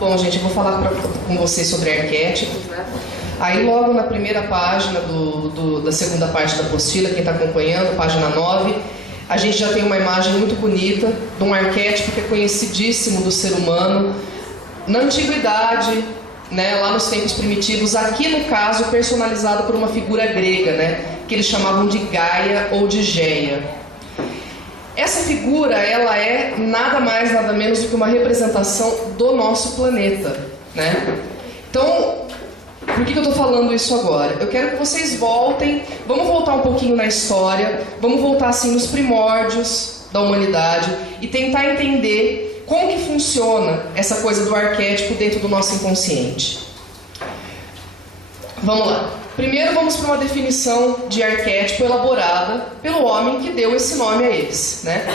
Bom, gente, eu vou falar com vocês sobre arquétipos, né? Aí logo na primeira página da segunda parte da apostila, quem está acompanhando, página 9, a gente já tem uma imagem muito bonita de um arquétipo que é conhecidíssimo do ser humano na antiguidade, né, lá nos tempos primitivos, aqui no caso personalizado por uma figura grega, né, que eles chamavam de Gaia ou de Geia. Essa figura, ela é nada mais, nada menos do que uma representação do nosso planeta, né? Então, por que eu estou falando isso agora? Eu quero que vocês voltem, vamos voltar um pouquinho na história, vamos voltar assim nos primórdios da humanidade e tentar entender como que funciona essa coisa do arquétipo dentro do nosso inconsciente. Vamos lá. Primeiro vamos para uma definição de arquétipo elaborada pelo homem que deu esse nome a eles, né?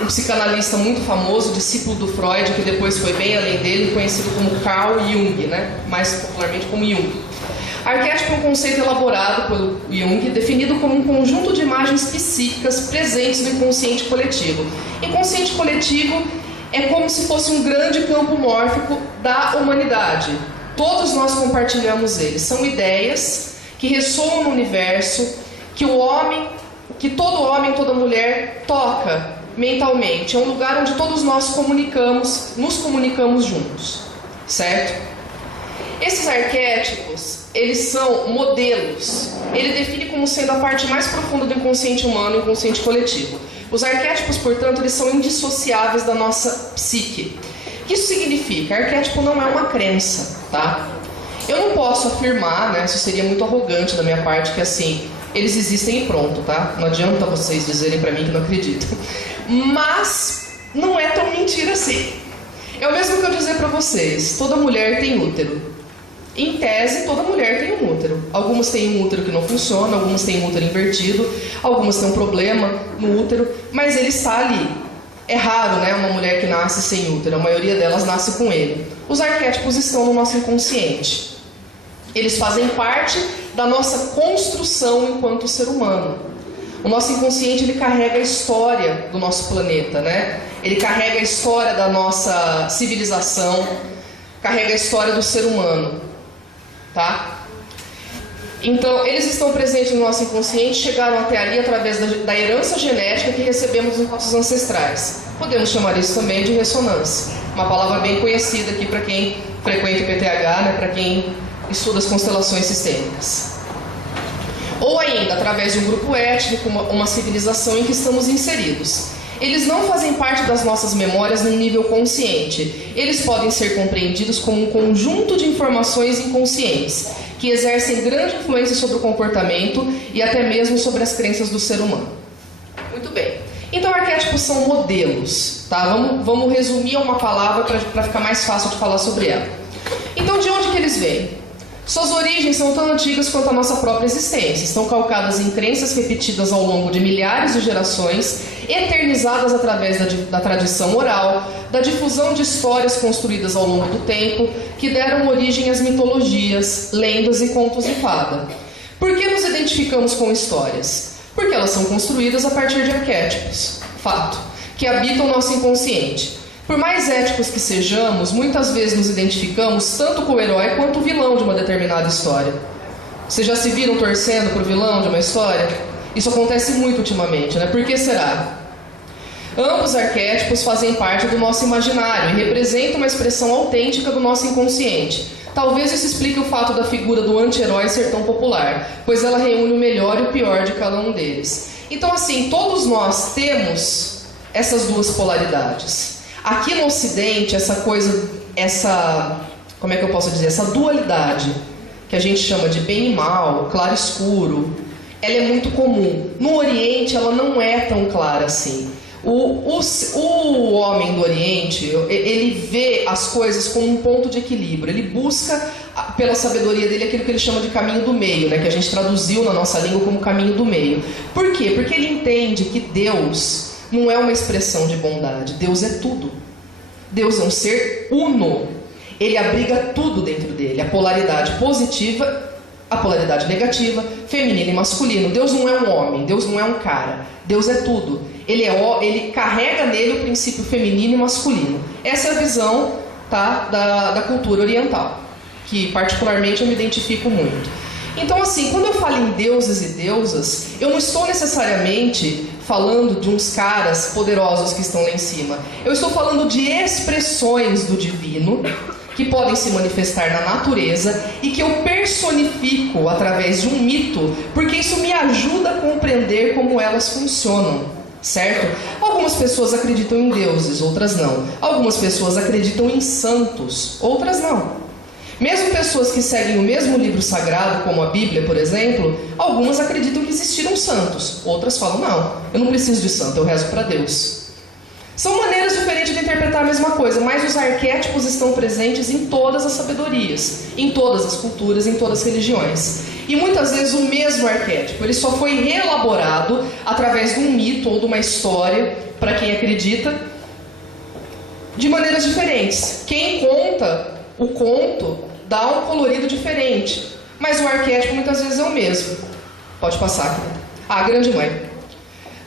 Um psicanalista muito famoso, discípulo do Freud, que depois foi bem além dele, conhecido como Carl Jung, né? Mais popularmente como Jung. Arquétipo é um conceito elaborado pelo Jung, definido como um conjunto de imagens psíquicas presentes no inconsciente coletivo. Inconsciente coletivo é como se fosse um grande campo mórfico da humanidade. Todos nós compartilhamos ele. São ideias que ressoam no universo, que todo homem, toda mulher toca mentalmente. É um lugar onde todos nós nos comunicamos juntos, certo? Esses arquétipos, eles são modelos. Ele define como sendo a parte mais profunda do inconsciente humano e o inconsciente coletivo. Os arquétipos, portanto, eles são indissociáveis da nossa psique. O que isso significa? Arquétipo não é uma crença, tá? Eu não posso afirmar, né, isso seria muito arrogante da minha parte, que assim, eles existem e pronto, tá? Não adianta vocês dizerem pra mim que não acreditam. Mas não é tão mentira assim. É o mesmo que eu dizer pra vocês, toda mulher tem útero. Em tese, toda mulher tem um útero. Algumas têm um útero que não funciona, algumas têm um útero invertido, algumas têm um problema no útero, mas ele está ali. É raro, né, uma mulher que nasce sem útero, a maioria delas nasce com ele. Os arquétipos estão no nosso inconsciente. Eles fazem parte da nossa construção enquanto ser humano. O nosso inconsciente, ele carrega a história do nosso planeta, né? Ele carrega a história da nossa civilização, carrega a história do ser humano, tá? Então, eles estão presentes no nosso inconsciente, chegaram até ali através da herança genética que recebemos dos nossos ancestrais. Podemos chamar isso também de ressonância. Uma palavra bem conhecida aqui para quem frequenta o PTH, né? Para quem estuda as constelações sistêmicas. Ou ainda, através de um grupo étnico, uma civilização em que estamos inseridos. Eles não fazem parte das nossas memórias num nível consciente. Eles podem ser compreendidos como um conjunto de informações inconscientes, que exercem grande influência sobre o comportamento e até mesmo sobre as crenças do ser humano. Muito bem. Então, arquétipos são modelos, tá? Vamos resumir a uma palavra para ficar mais fácil de falar sobre ela. Então, de onde que eles vêm? Suas origens são tão antigas quanto a nossa própria existência. Estão calcadas em crenças repetidas ao longo de milhares de gerações, eternizadas através da tradição oral, da difusão de histórias construídas ao longo do tempo, que deram origem às mitologias, lendas e contos de fada. Por que nos identificamos com histórias? Porque elas são construídas a partir de arquétipos, fato, que habitam o nosso inconsciente. Por mais éticos que sejamos, muitas vezes nos identificamos tanto com o herói quanto o vilão de uma determinada história. Vocês já se viram torcendo para o vilão de uma história? Isso acontece muito ultimamente, né? Por que será? Ambos arquétipos fazem parte do nosso imaginário e representam uma expressão autêntica do nosso inconsciente. Talvez isso explique o fato da figura do anti-herói ser tão popular, pois ela reúne o melhor e o pior de cada um deles. Então, assim, todos nós temos essas duas polaridades. Aqui no Ocidente, como é que eu posso dizer? Essa dualidade, que a gente chama de bem e mal, claro e escuro, ela é muito comum. No Oriente, ela não é tão clara assim. O homem do Oriente, ele vê as coisas como um ponto de equilíbrio. Ele busca, pela sabedoria dele, aquilo que ele chama de caminho do meio, né? Que a gente traduziu na nossa língua como caminho do meio. Por quê? Porque ele entende que Deus não é uma expressão de bondade. Deus é tudo. Deus é um ser uno. Ele abriga tudo dentro dele. A polaridade positiva, a polaridade negativa, feminino e masculino. Deus não é um homem, Deus não é um cara. Deus é tudo. Ele carrega nele o princípio feminino e masculino. Essa é a visão tá? Da cultura oriental, que particularmente eu me identifico muito. Então, assim, quando eu falo em deuses e deusas, eu não estou necessariamente falando de uns caras poderosos que estão lá em cima. Eu estou falando de expressões do divino que podem se manifestar na natureza e que eu personifico através de um mito, porque isso me ajuda a compreender como elas funcionam, certo? Algumas pessoas acreditam em deuses, outras não. Algumas pessoas acreditam em santos, outras não. Mesmo pessoas que seguem o mesmo livro sagrado, como a Bíblia, por exemplo, algumas acreditam que existiram santos, outras falam, não, eu não preciso de santo, eu rezo para Deus. São maneiras diferentes de interpretar a mesma coisa, mas os arquétipos estão presentes em todas as sabedorias, em todas as culturas, em todas as religiões. E muitas vezes o mesmo arquétipo, ele só foi reelaborado através de um mito ou de uma história, para quem acredita, de maneiras diferentes. Quem conta o conto dá um colorido diferente, mas o arquétipo muitas vezes é o mesmo. Pode passar aqui. A grande mãe.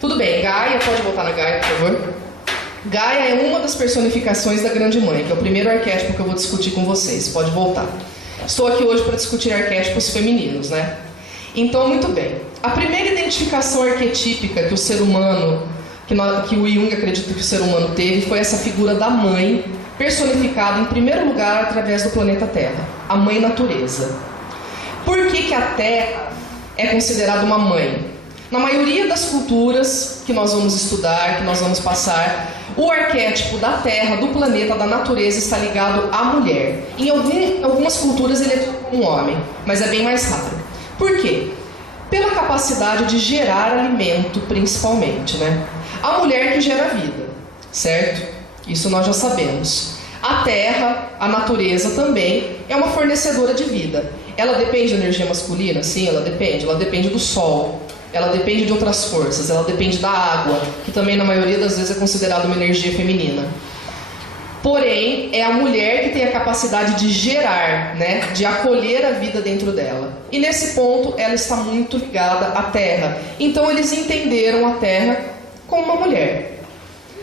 Tudo bem, Gaia, pode voltar na Gaia, por favor. Gaia é uma das personificações da grande mãe, que é o primeiro arquétipo que eu vou discutir com vocês. Pode voltar. Estou aqui hoje para discutir arquétipos femininos, né? Então, muito bem. A primeira identificação arquetípica que o ser humano, que o Jung acredita que o ser humano teve, foi essa figura da mãe, personificada em primeiro lugar através do planeta Terra, a mãe natureza. Por que a Terra é considerada uma mãe? Na maioria das culturas que nós vamos estudar, que nós vamos passar, o arquétipo da Terra, do planeta, da natureza está ligado à mulher. Em algumas culturas ele é tido como um homem, mas é bem mais raro. Por quê? Pela capacidade de gerar alimento, principalmente, né? A mulher que gera vida, certo? Isso nós já sabemos. A Terra, a natureza também, é uma fornecedora de vida. Ela depende da energia masculina? Sim, ela depende. Ela depende do sol. Ela depende de outras forças. Ela depende da água, que também na maioria das vezes é considerada uma energia feminina. Porém, é a mulher que tem a capacidade de gerar, né? De acolher a vida dentro dela. E nesse ponto, ela está muito ligada à Terra. Então, eles entenderam a Terra como uma mulher.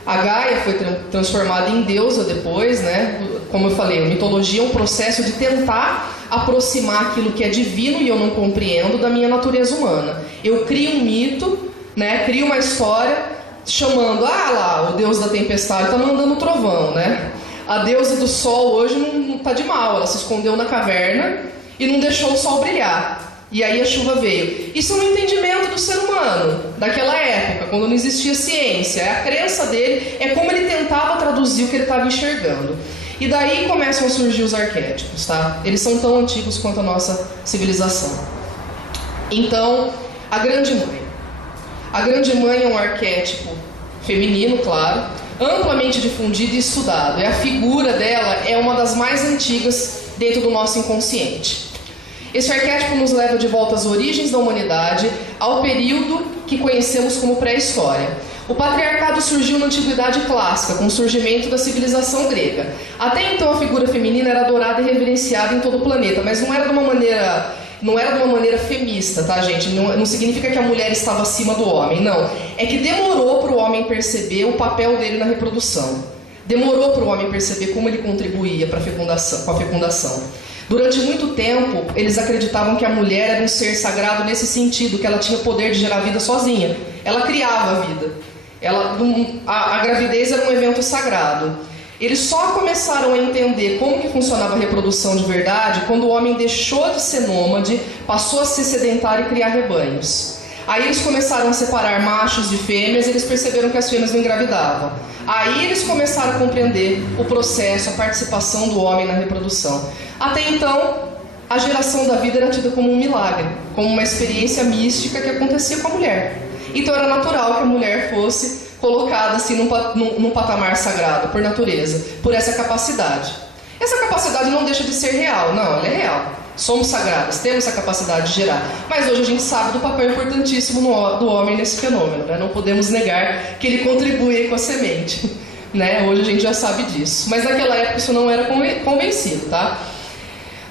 A Gaia foi transformada em deusa depois, né? Como eu falei, a mitologia é um processo de tentar aproximar aquilo que é divino e eu não compreendo da minha natureza humana. Eu crio um mito, né? Crio uma história chamando, lá, o deus da tempestade está mandando trovão, né? A deusa do sol hoje não está de mal, ela se escondeu na caverna e não deixou o sol brilhar. E aí a chuva veio. Isso é um entendimento do ser humano, daquela época, quando não existia ciência. A crença dele é como ele tentava traduzir o que ele estava enxergando. E daí começam a surgir os arquétipos, tá? Eles são tão antigos quanto a nossa civilização. Então, a grande mãe. A grande mãe é um arquétipo feminino, claro, amplamente difundido e estudado. E a figura dela é uma das mais antigas dentro do nosso inconsciente. Esse arquétipo nos leva de volta às origens da humanidade, ao período que conhecemos como pré-história. O patriarcado surgiu na Antiguidade Clássica, com o surgimento da civilização grega. Até então a figura feminina era adorada e reverenciada em todo o planeta, mas não era de uma maneira femista, tá, gente? Não significa que a mulher estava acima do homem, não. É que demorou para o homem perceber o papel dele na reprodução. Demorou para o homem perceber como ele contribuía com a fecundação. Durante muito tempo, eles acreditavam que a mulher era um ser sagrado nesse sentido, que ela tinha poder de gerar vida sozinha. Ela criava a vida. A gravidez era um evento sagrado. Eles só começaram a entender como que funcionava a reprodução de verdade quando o homem deixou de ser nômade, passou a ser sedentário e criar rebanhos. Aí eles começaram a separar machos de fêmeas e eles perceberam que as fêmeas não engravidavam. Aí eles começaram a compreender o processo, a participação do homem na reprodução. Até então, a geração da vida era tida como um milagre, como uma experiência mística que acontecia com a mulher. Então era natural que a mulher fosse colocada assim num patamar sagrado, por natureza, por essa capacidade. Essa capacidade não deixa de ser real, não, ela é real. Somos sagradas, temos essa capacidade de gerar. Mas hoje a gente sabe do papel importantíssimo do homem nesse fenômeno, né? Não podemos negar que ele contribui com a semente, né? Hoje a gente já sabe disso. Mas naquela época isso não era convencido, tá?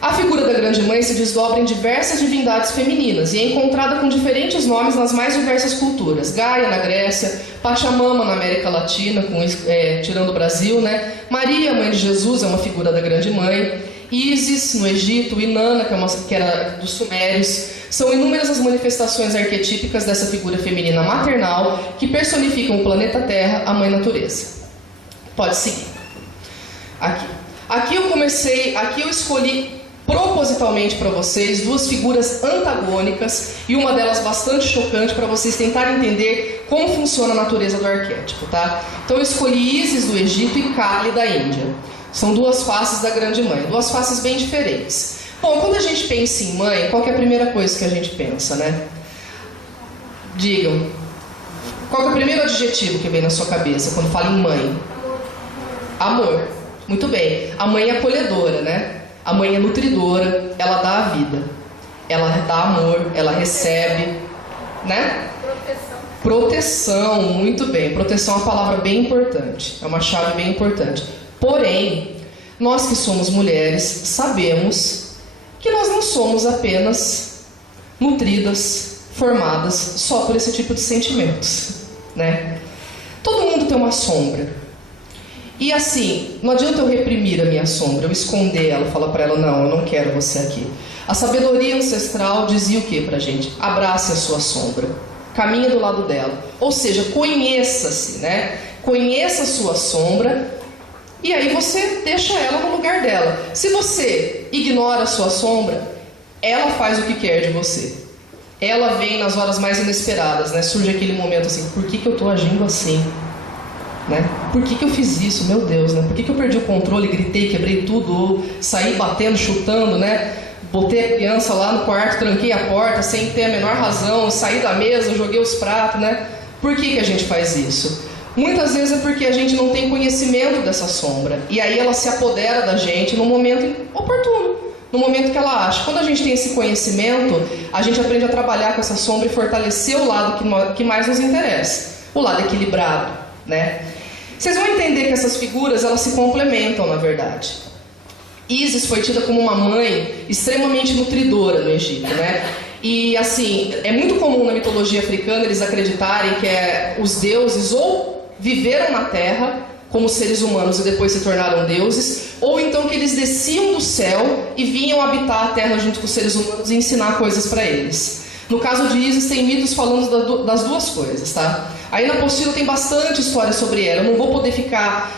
A figura da Grande Mãe se desdobra em diversas divindades femininas e é encontrada com diferentes nomes nas mais diversas culturas. Gaia na Grécia, Pachamama na América Latina, tirando o Brasil, né? Maria, mãe de Jesus, é uma figura da Grande Mãe. Ísis no Egito, Inanna, que era dos Sumérios. São inúmeras as manifestações arquetípicas dessa figura feminina maternal que personificam o planeta Terra, a Mãe Natureza. Pode seguir. Aqui eu escolhi propositalmente para vocês duas figuras antagônicas e uma delas bastante chocante para vocês tentarem entender como funciona a natureza do arquétipo, tá? Então eu escolhi Ísis do Egito e Kali da Índia. São duas faces da Grande Mãe, duas faces bem diferentes. Bom, quando a gente pensa em mãe, qual que é a primeira coisa que a gente pensa, né? Digam. Qual que é o primeiro adjetivo que vem na sua cabeça quando fala em mãe? Amor. Muito bem. A mãe é acolhedora, né? A mãe é nutridora, ela dá a vida. Ela dá amor, ela recebe, né? Proteção, muito bem. Proteção é uma palavra bem importante. É uma chave bem importante. Porém, nós que somos mulheres, sabemos que nós não somos apenas nutridas, formadas só por esse tipo de sentimentos, né? Todo mundo tem uma sombra. E assim, não adianta eu reprimir a minha sombra, eu esconder ela, falar para ela, não, eu não quero você aqui. A sabedoria ancestral dizia o que pra gente? Abrace a sua sombra, caminhe do lado dela. Ou seja, conheça-se, né? Conheça a sua sombra e aí você deixa ela no lugar dela. Se você ignora a sua sombra, ela faz o que quer de você. Ela vem nas horas mais inesperadas, né? Surge aquele momento assim, por que eu estou agindo assim? Né? Por que eu fiz isso? Meu Deus, né? Por que eu perdi o controle, gritei, quebrei tudo, ou saí batendo, chutando, né? Botei a criança lá no quarto, tranquei a porta sem ter a menor razão, saí da mesa, joguei os pratos, né? Por que a gente faz isso? Muitas vezes é porque a gente não tem conhecimento dessa sombra. E aí ela se apodera da gente no momento oportuno, no momento que ela acha. Quando a gente tem esse conhecimento, a gente aprende a trabalhar com essa sombra e fortalecer o lado que mais nos interessa, o lado equilibrado, né? Vocês vão entender que essas figuras, elas se complementam, na verdade. Ísis foi tida como uma mãe extremamente nutridora no Egito, né? E assim, é muito comum na mitologia africana eles acreditarem que os deuses ou viveram na terra como seres humanos e depois se tornaram deuses, ou então que eles desciam do céu e vinham habitar a terra junto com os seres humanos e ensinar coisas para eles. No caso de Ísis, tem mitos falando das duas coisas, tá? Aí na apostila tem bastante história sobre ela. Eu não vou poder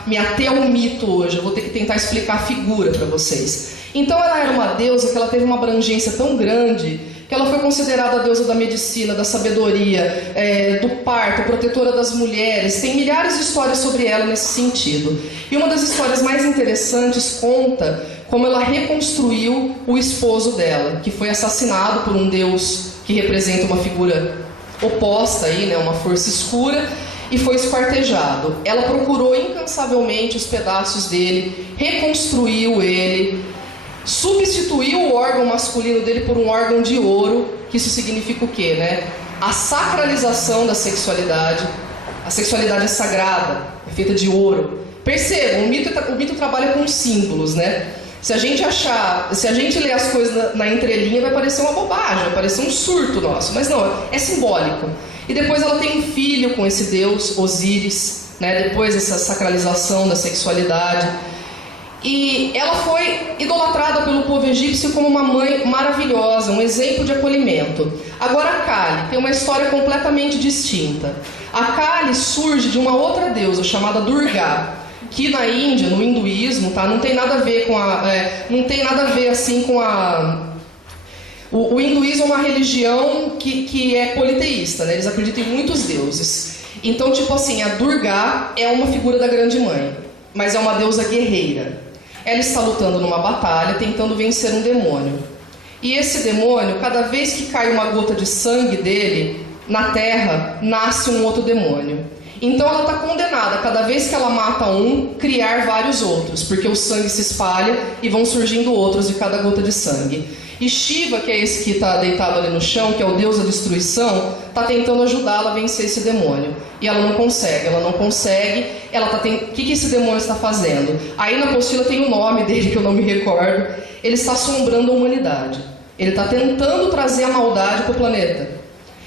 me ater ao mito hoje, eu vou ter que tentar explicar a figura para vocês. Então ela era uma deusa que ela teve uma abrangência tão grande que ela foi considerada a deusa da medicina, da sabedoria, do parto, protetora das mulheres. Tem milhares de histórias sobre ela nesse sentido. E uma das histórias mais interessantes conta como ela reconstruiu o esposo dela, que foi assassinado por um deus que representa uma figura oposta aí, né, uma força escura, e foi esquartejado. Ela procurou incansavelmente os pedaços dele, reconstruiu ele, substituiu o órgão masculino dele por um órgão de ouro, que isso significa o quê, né? A sacralização da sexualidade. A sexualidade é sagrada, é feita de ouro. Percebam, o mito trabalha com símbolos, né? Se a gente ler as coisas na entrelinha, vai parecer uma bobagem, vai parecer um surto nosso. Mas não, é simbólico. E depois ela tem um filho com esse deus, Osíris, né? Depois dessa sacralização da sexualidade. E ela foi idolatrada pelo povo egípcio como uma mãe maravilhosa, um exemplo de acolhimento. Agora a Kali tem uma história completamente distinta. A Kali surge de uma outra deusa chamada Durga, que na Índia, no hinduísmo, tá, não tem nada a ver com o hinduísmo é uma religião que é politeísta, né? Eles acreditam em muitos deuses. Então, tipo assim, a Durga é uma figura da Grande Mãe, mas é uma deusa guerreira. Ela está lutando numa batalha, tentando vencer um demônio. E esse demônio, cada vez que cai uma gota de sangue dele, na terra, nasce um outro demônio. Então ela está condenada, cada vez que ela mata um, criar vários outros, porque o sangue se espalha e vão surgindo outros de cada gota de sangue. E Shiva, que é esse que está deitado ali no chão, que é o deus da destruição, está tentando ajudá-la a vencer esse demônio. E ela não consegue, o que esse demônio está fazendo? Aí na apostila tem o nome dele, que eu não me recordo. Ele está assombrando a humanidade. Ele está tentando trazer a maldade para o planeta.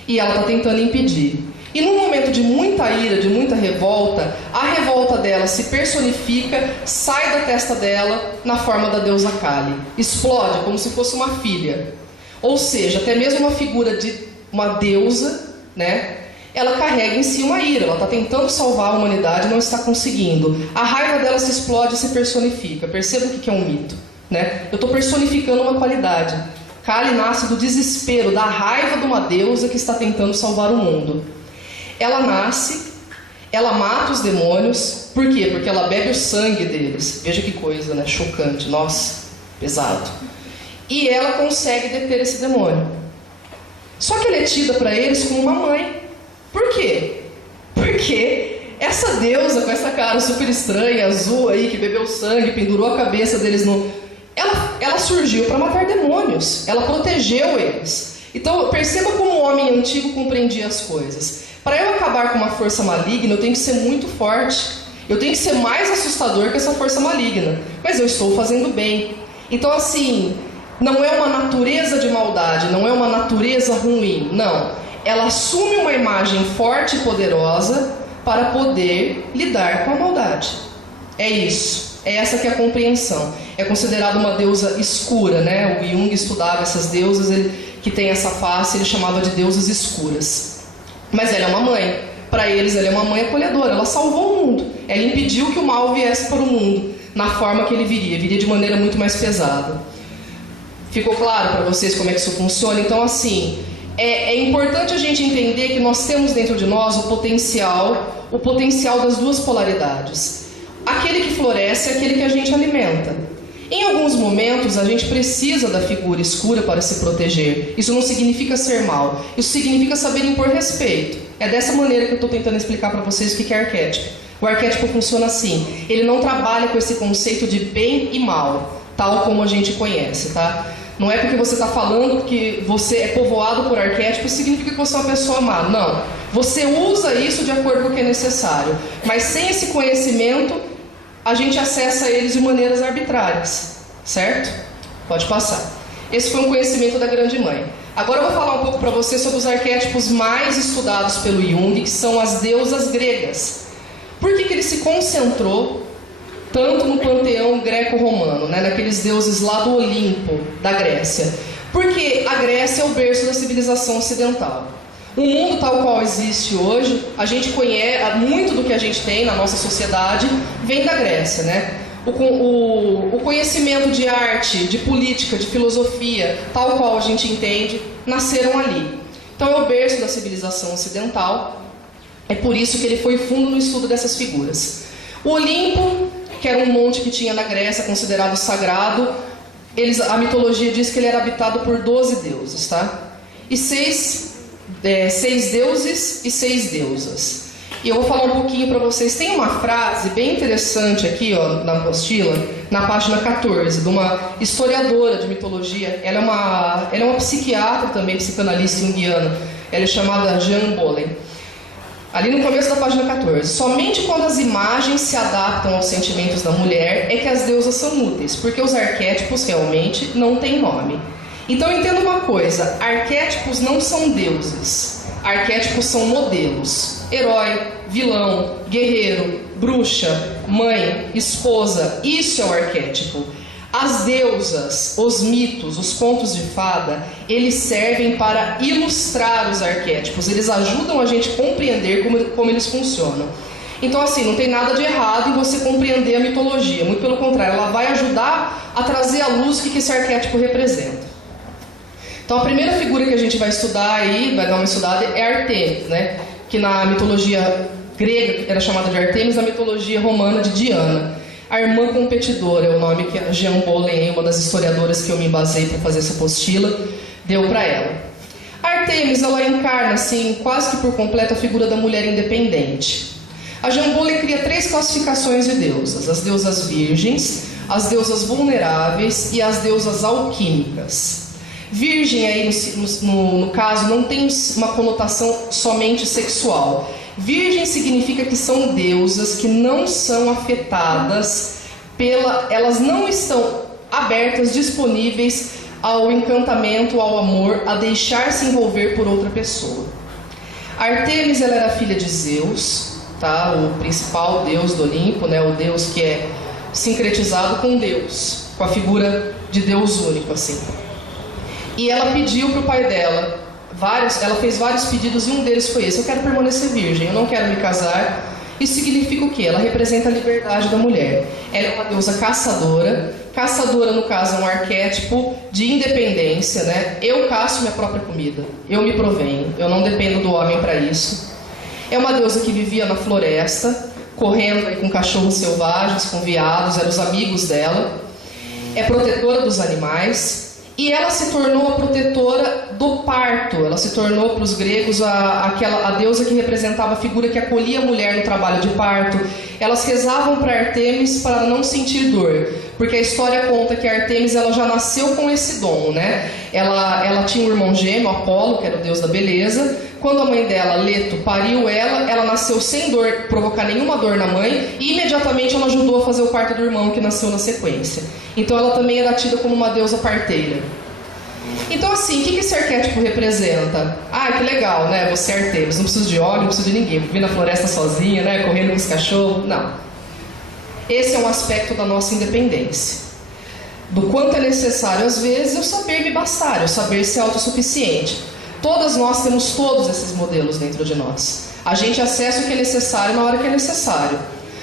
E ela está tentando impedir. E num momento de muita ira, de muita revolta, a revolta dela se personifica, sai da testa dela na forma da deusa Kali. Explode como se fosse uma filha. Ou seja, até mesmo uma figura de uma deusa, né? Ela carrega em si uma ira. Ela está tentando salvar a humanidade e não está conseguindo. A raiva dela se explode e se personifica. Perceba o que é um mito, né? Eu estou personificando uma qualidade. Kali nasce do desespero, da raiva de uma deusa que está tentando salvar o mundo. Ela nasce, ela mata os demônios. Por quê? Porque ela bebe o sangue deles. Veja que coisa, né? Chocante. Nossa, pesado. E ela consegue deter esse demônio. Só que ela é tida para eles como uma mãe. Por quê? Porque essa deusa com essa cara super estranha, azul aí, que bebeu sangue, pendurou a cabeça deles no... Ela surgiu para matar demônios. Ela protegeu eles. Então perceba como o homem antigo compreendia as coisas. Para eu acabar com uma força maligna, eu tenho que ser muito forte. Eu tenho que ser mais assustador que essa força maligna. Mas eu estou fazendo bem. Então assim, não é uma natureza de maldade, não é uma natureza ruim. Não. Ela assume uma imagem forte e poderosa para poder lidar com a maldade. É isso. É essa que é a compreensão. É considerada uma deusa escura, né? O Jung estudava essas deusas, ele, que tem essa face, ele chamava de deusas escuras. Mas ela é uma mãe. Para eles, ela é uma mãe acolhedora. Ela salvou o mundo. Ela impediu que o mal viesse para o mundo na forma que ele viria. Viria de maneira muito mais pesada. Ficou claro para vocês como é que isso funciona? Então, assim, é importante a gente entender que nós temos dentro de nós o potencial das duas polaridades. Aquele que floresce é aquele que a gente alimenta. Em alguns momentos a gente precisa da figura escura para se proteger. Isso não significa ser mal. Isso significa saber impor respeito. É dessa maneira que eu estou tentando explicar para vocês o que é arquétipo. O arquétipo funciona assim. Ele não trabalha com esse conceito de bem e mal, tal como a gente conhece, tá? Não é porque você está falando que você é povoado por arquétipos, significa que você é uma pessoa má. Não. Você usa isso de acordo com o que é necessário. Mas sem esse conhecimento, a gente acessa eles de maneiras arbitrárias, certo? Pode passar. Esse foi um conhecimento da Grande Mãe. Agora eu vou falar um pouco para você sobre os arquétipos mais estudados pelo Jung, que são as deusas gregas. Por que ele se concentrou tanto no panteão greco-romano, né? Naqueles deuses lá do Olimpo, da Grécia? Porque a Grécia é o berço da civilização ocidental. O mundo tal qual existe hoje, a gente conhece, muito do que a gente tem na nossa sociedade vem da Grécia, né? O conhecimento de arte, de política, de filosofia, tal qual a gente entende, nasceram ali. Então é o berço da civilização ocidental, é por isso que ele foi fundo no estudo dessas figuras. O Olimpo, que era um monte que tinha na Grécia, considerado sagrado, a mitologia diz que ele era habitado por 12 deuses, tá? E 6 deuses e 6 deusas. E eu vou falar um pouquinho para vocês. Tem uma frase bem interessante aqui, ó, na apostila, na página 14, de uma historiadora de mitologia. Ela é uma psiquiatra também, psicanalista junguiana. Ela é chamada Jean Bollen. Ali no começo da página 14. Somente quando as imagens se adaptam aos sentimentos da mulher é que as deusas são úteis, porque os arquétipos realmente não têm nome. Então entenda uma coisa, arquétipos não são deuses, arquétipos são modelos. Herói, vilão, guerreiro, bruxa, mãe, esposa, isso é o arquétipo. As deusas, os mitos, os contos de fada, eles servem para ilustrar os arquétipos, eles ajudam a gente a compreender como eles funcionam. Então assim, não tem nada de errado em você compreender a mitologia, muito pelo contrário, ela vai ajudar a trazer à luz o que esse arquétipo representa. Então a primeira figura que a gente vai estudar aí, vai dar uma estudada, é Artemis, né? Que na mitologia grega era chamada de Artemis, na mitologia romana de Diana. A irmã competidora é o nome que a Jean Bollen, uma das historiadoras que eu me basei para fazer essa apostila, deu para ela. A Artemis, ela encarna assim, quase que por completo a figura da mulher independente. A Jean Bollen cria 3 classificações de deusas: as deusas virgens, as deusas vulneráveis e as deusas alquímicas. Virgem aí, no caso, não tem uma conotação somente sexual. Virgem significa que são deusas que não são afetadas elas não estão abertas, disponíveis ao encantamento, ao amor, a deixar-se envolver por outra pessoa. Artemis, ela era filha de Zeus, tá? O principal deus do Olimpo, né? O deus que é sincretizado com Deus, com a figura de Deus único, assim. E ela pediu para o pai dela, ela fez vários pedidos e um deles foi esse: eu quero permanecer virgem, eu não quero me casar. Isso significa o quê? Ela representa a liberdade da mulher. Ela é uma deusa caçadora. Caçadora, no caso, é um arquétipo de independência, né? Eu caço minha própria comida, eu me provenho, eu não dependo do homem para isso. É uma deusa que vivia na floresta, correndo aí com cachorros selvagens, com veados, eram os amigos dela. É protetora dos animais. E ela se tornou a protetora do parto. Ela se tornou para os gregos a deusa que representava a figura que acolhia a mulher no trabalho de parto. Elas rezavam para Artemis para não sentir dor, porque a história conta que Artemis ela já nasceu com esse dom, né? Ela tinha um irmão gêmeo, Apolo, que era o deus da beleza. Quando a mãe dela, Leto, pariu ela nasceu sem dor, provocar nenhuma dor na mãe, e imediatamente ela ajudou a fazer o parto do irmão que nasceu na sequência. Então ela também era tida como uma deusa parteira. Então assim, o que esse arquétipo representa? Ah, que legal, né? Você é Artemis, não preciso de homem, não preciso de ninguém, vou vir na floresta sozinha, né? Correndo com os cachorros. Não. Esse é um aspecto da nossa independência. Do quanto é necessário, às vezes, eu saber me bastar, eu saber ser autossuficiente. Todas nós temos todos esses modelos dentro de nós. A gente acessa o que é necessário na hora que é necessário.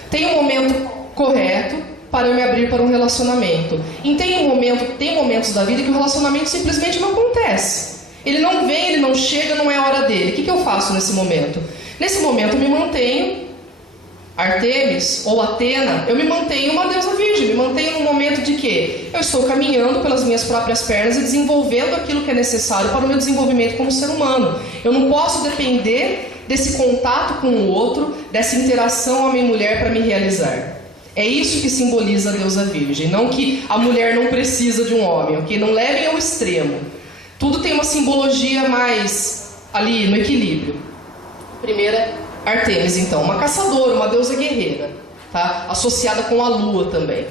Tem um momento correto para eu me abrir para um relacionamento. E tem momentos da vida que o relacionamento simplesmente não acontece. Ele não vem, ele não chega, não é a hora dele. O que eu faço nesse momento? Nesse momento eu me mantenho Artemis ou Atena, eu me mantenho uma deusa virgem, me mantenho num momento de que eu estou caminhando pelas minhas próprias pernas e desenvolvendo aquilo que é necessário para o meu desenvolvimento como ser humano. Eu não posso depender desse contato com o outro, dessa interação homem-mulher para me realizar. É isso que simboliza a deusa virgem, não que a mulher não precisa de um homem, ok? Não levem ao extremo. Tudo tem uma simbologia mais ali no equilíbrio. Primeira, Artemis, então, uma caçadora, uma deusa guerreira, tá? Associada com a lua também.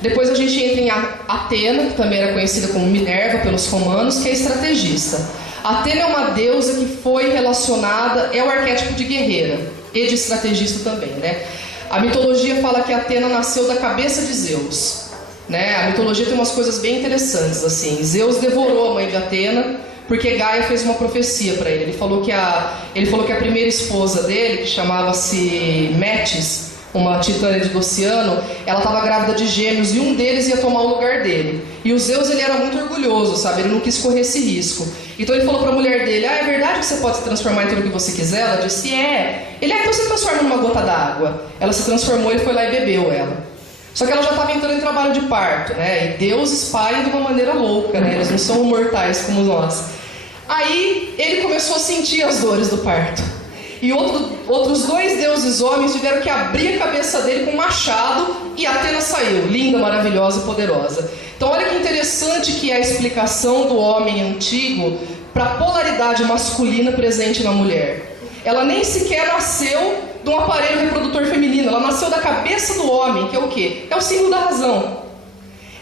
Depois a gente entra em Atena, que também era conhecida como Minerva pelos romanos, que é estrategista. Atena é uma deusa que foi relacionada, é o arquétipo de guerreira e de estrategista também, né? A mitologia fala que Atena nasceu da cabeça de Zeus, né? A mitologia tem umas coisas bem interessantes, assim. Zeus devorou a mãe de Atena, porque Gaia fez uma profecia para ele. Ele falou que a primeira esposa dele, que chamava-se Metis, uma titânia de Oceano, ela estava grávida de gêmeos e um deles ia tomar o lugar dele. E o Zeus, ele era muito orgulhoso, sabe? Ele não quis correr esse risco. Então ele falou para a mulher dele: é verdade que você pode se transformar em tudo que você quiser? Ela disse: é. Ele: então se transforma numa gota d'água. Ela se transformou, ele foi lá e bebeu ela. Só que ela já estava entrando em trabalho de parto, né? E Deus espalha de uma maneira louca, né? Eles não são mortais como nós. Aí ele começou a sentir as dores do parto. E outros dois deuses homens tiveram que abrir a cabeça dele com um machado, e Atena saiu, linda, maravilhosa e poderosa. Então olha que interessante que é a explicação do homem antigo para a polaridade masculina presente na mulher. Ela nem sequer nasceu de um aparelho reprodutor feminino, ela nasceu da cabeça do homem, que é o quê? É o símbolo da razão.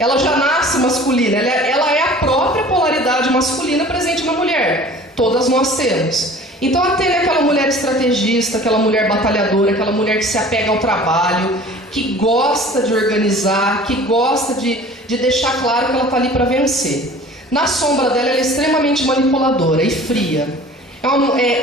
Ela já nasce masculina, ela é a própria polaridade masculina presente na mulher. Todas nós temos. Então Atena é aquela mulher estrategista, aquela mulher batalhadora, aquela mulher que se apega ao trabalho, que gosta de organizar, que gosta de deixar claro que ela está ali para vencer. Na sombra dela, ela é extremamente manipuladora e fria.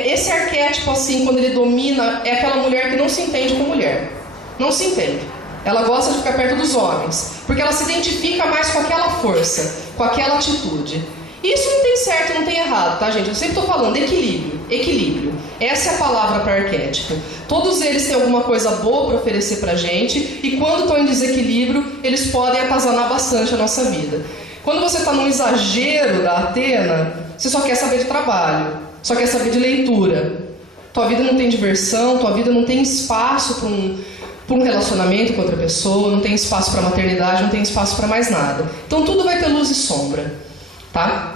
Esse arquétipo, assim, quando ele domina, é aquela mulher que não se entende com mulher. Não se entende. Ela gosta de ficar perto dos homens, porque ela se identifica mais com aquela força, com aquela atitude. Isso não tem certo, não tem errado, tá, gente? Eu sempre estou falando equilíbrio, equilíbrio. Essa é a palavra para arquétipo. Todos eles têm alguma coisa boa para oferecer para a gente, e quando estão em desequilíbrio, eles podem atazanar bastante a nossa vida. Quando você está num exagero da Atena, você só quer saber de trabalho, só quer saber de leitura. Tua vida não tem diversão, tua vida não tem espaço para um relacionamento com outra pessoa, não tem espaço para maternidade, não tem espaço para mais nada. Então tudo vai ter luz e sombra. tá?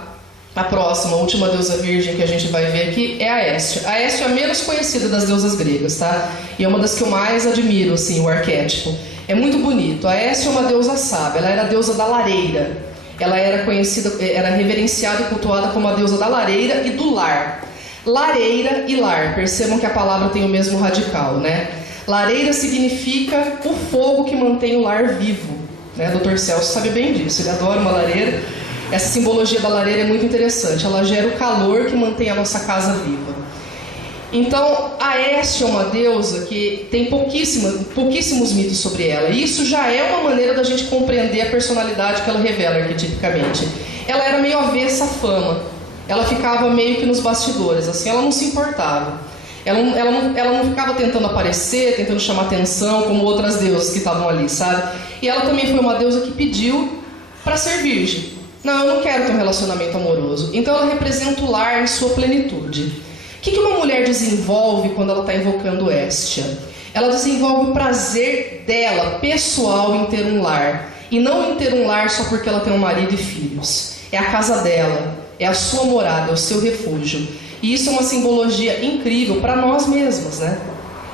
A próxima, a última deusa virgem que a gente vai ver aqui é a Hestia. A Hestia é a menos conhecida das deusas gregas, tá? E é uma das que eu mais admiro, assim, o arquétipo. É muito bonito. A Hestia é uma deusa sábia, ela era a deusa da lareira. Ela era conhecida, era reverenciada e cultuada como a deusa da lareira e do lar. Lareira e lar, percebam que a palavra tem o mesmo radical, né? Lareira significa o fogo que mantém o lar vivo, né? Dr. Celso sabe bem disso, ele adora uma lareira. Essa simbologia da lareira é muito interessante, ela gera o calor que mantém a nossa casa viva. Então, a Hestia é uma deusa que tem pouquíssimos mitos sobre ela, e isso já é uma maneira da gente compreender a personalidade que ela revela arquetipicamente. Ela era meio avessa à fama, ela ficava meio que nos bastidores, assim, ela não se importava. Ela não ficava tentando aparecer, tentando chamar atenção, como outras deusas que estavam ali, sabe? E ela também foi uma deusa que pediu para ser virgem. Não, eu não quero ter um relacionamento amoroso. Então ela representa o lar em sua plenitude. O que uma mulher desenvolve quando ela está invocando Hestia? Ela desenvolve o prazer dela, pessoal, em ter um lar. E não em ter um lar só porque ela tem um marido e filhos. É a casa dela, é a sua morada, é o seu refúgio. E isso é uma simbologia incrível para nós mesmas, né?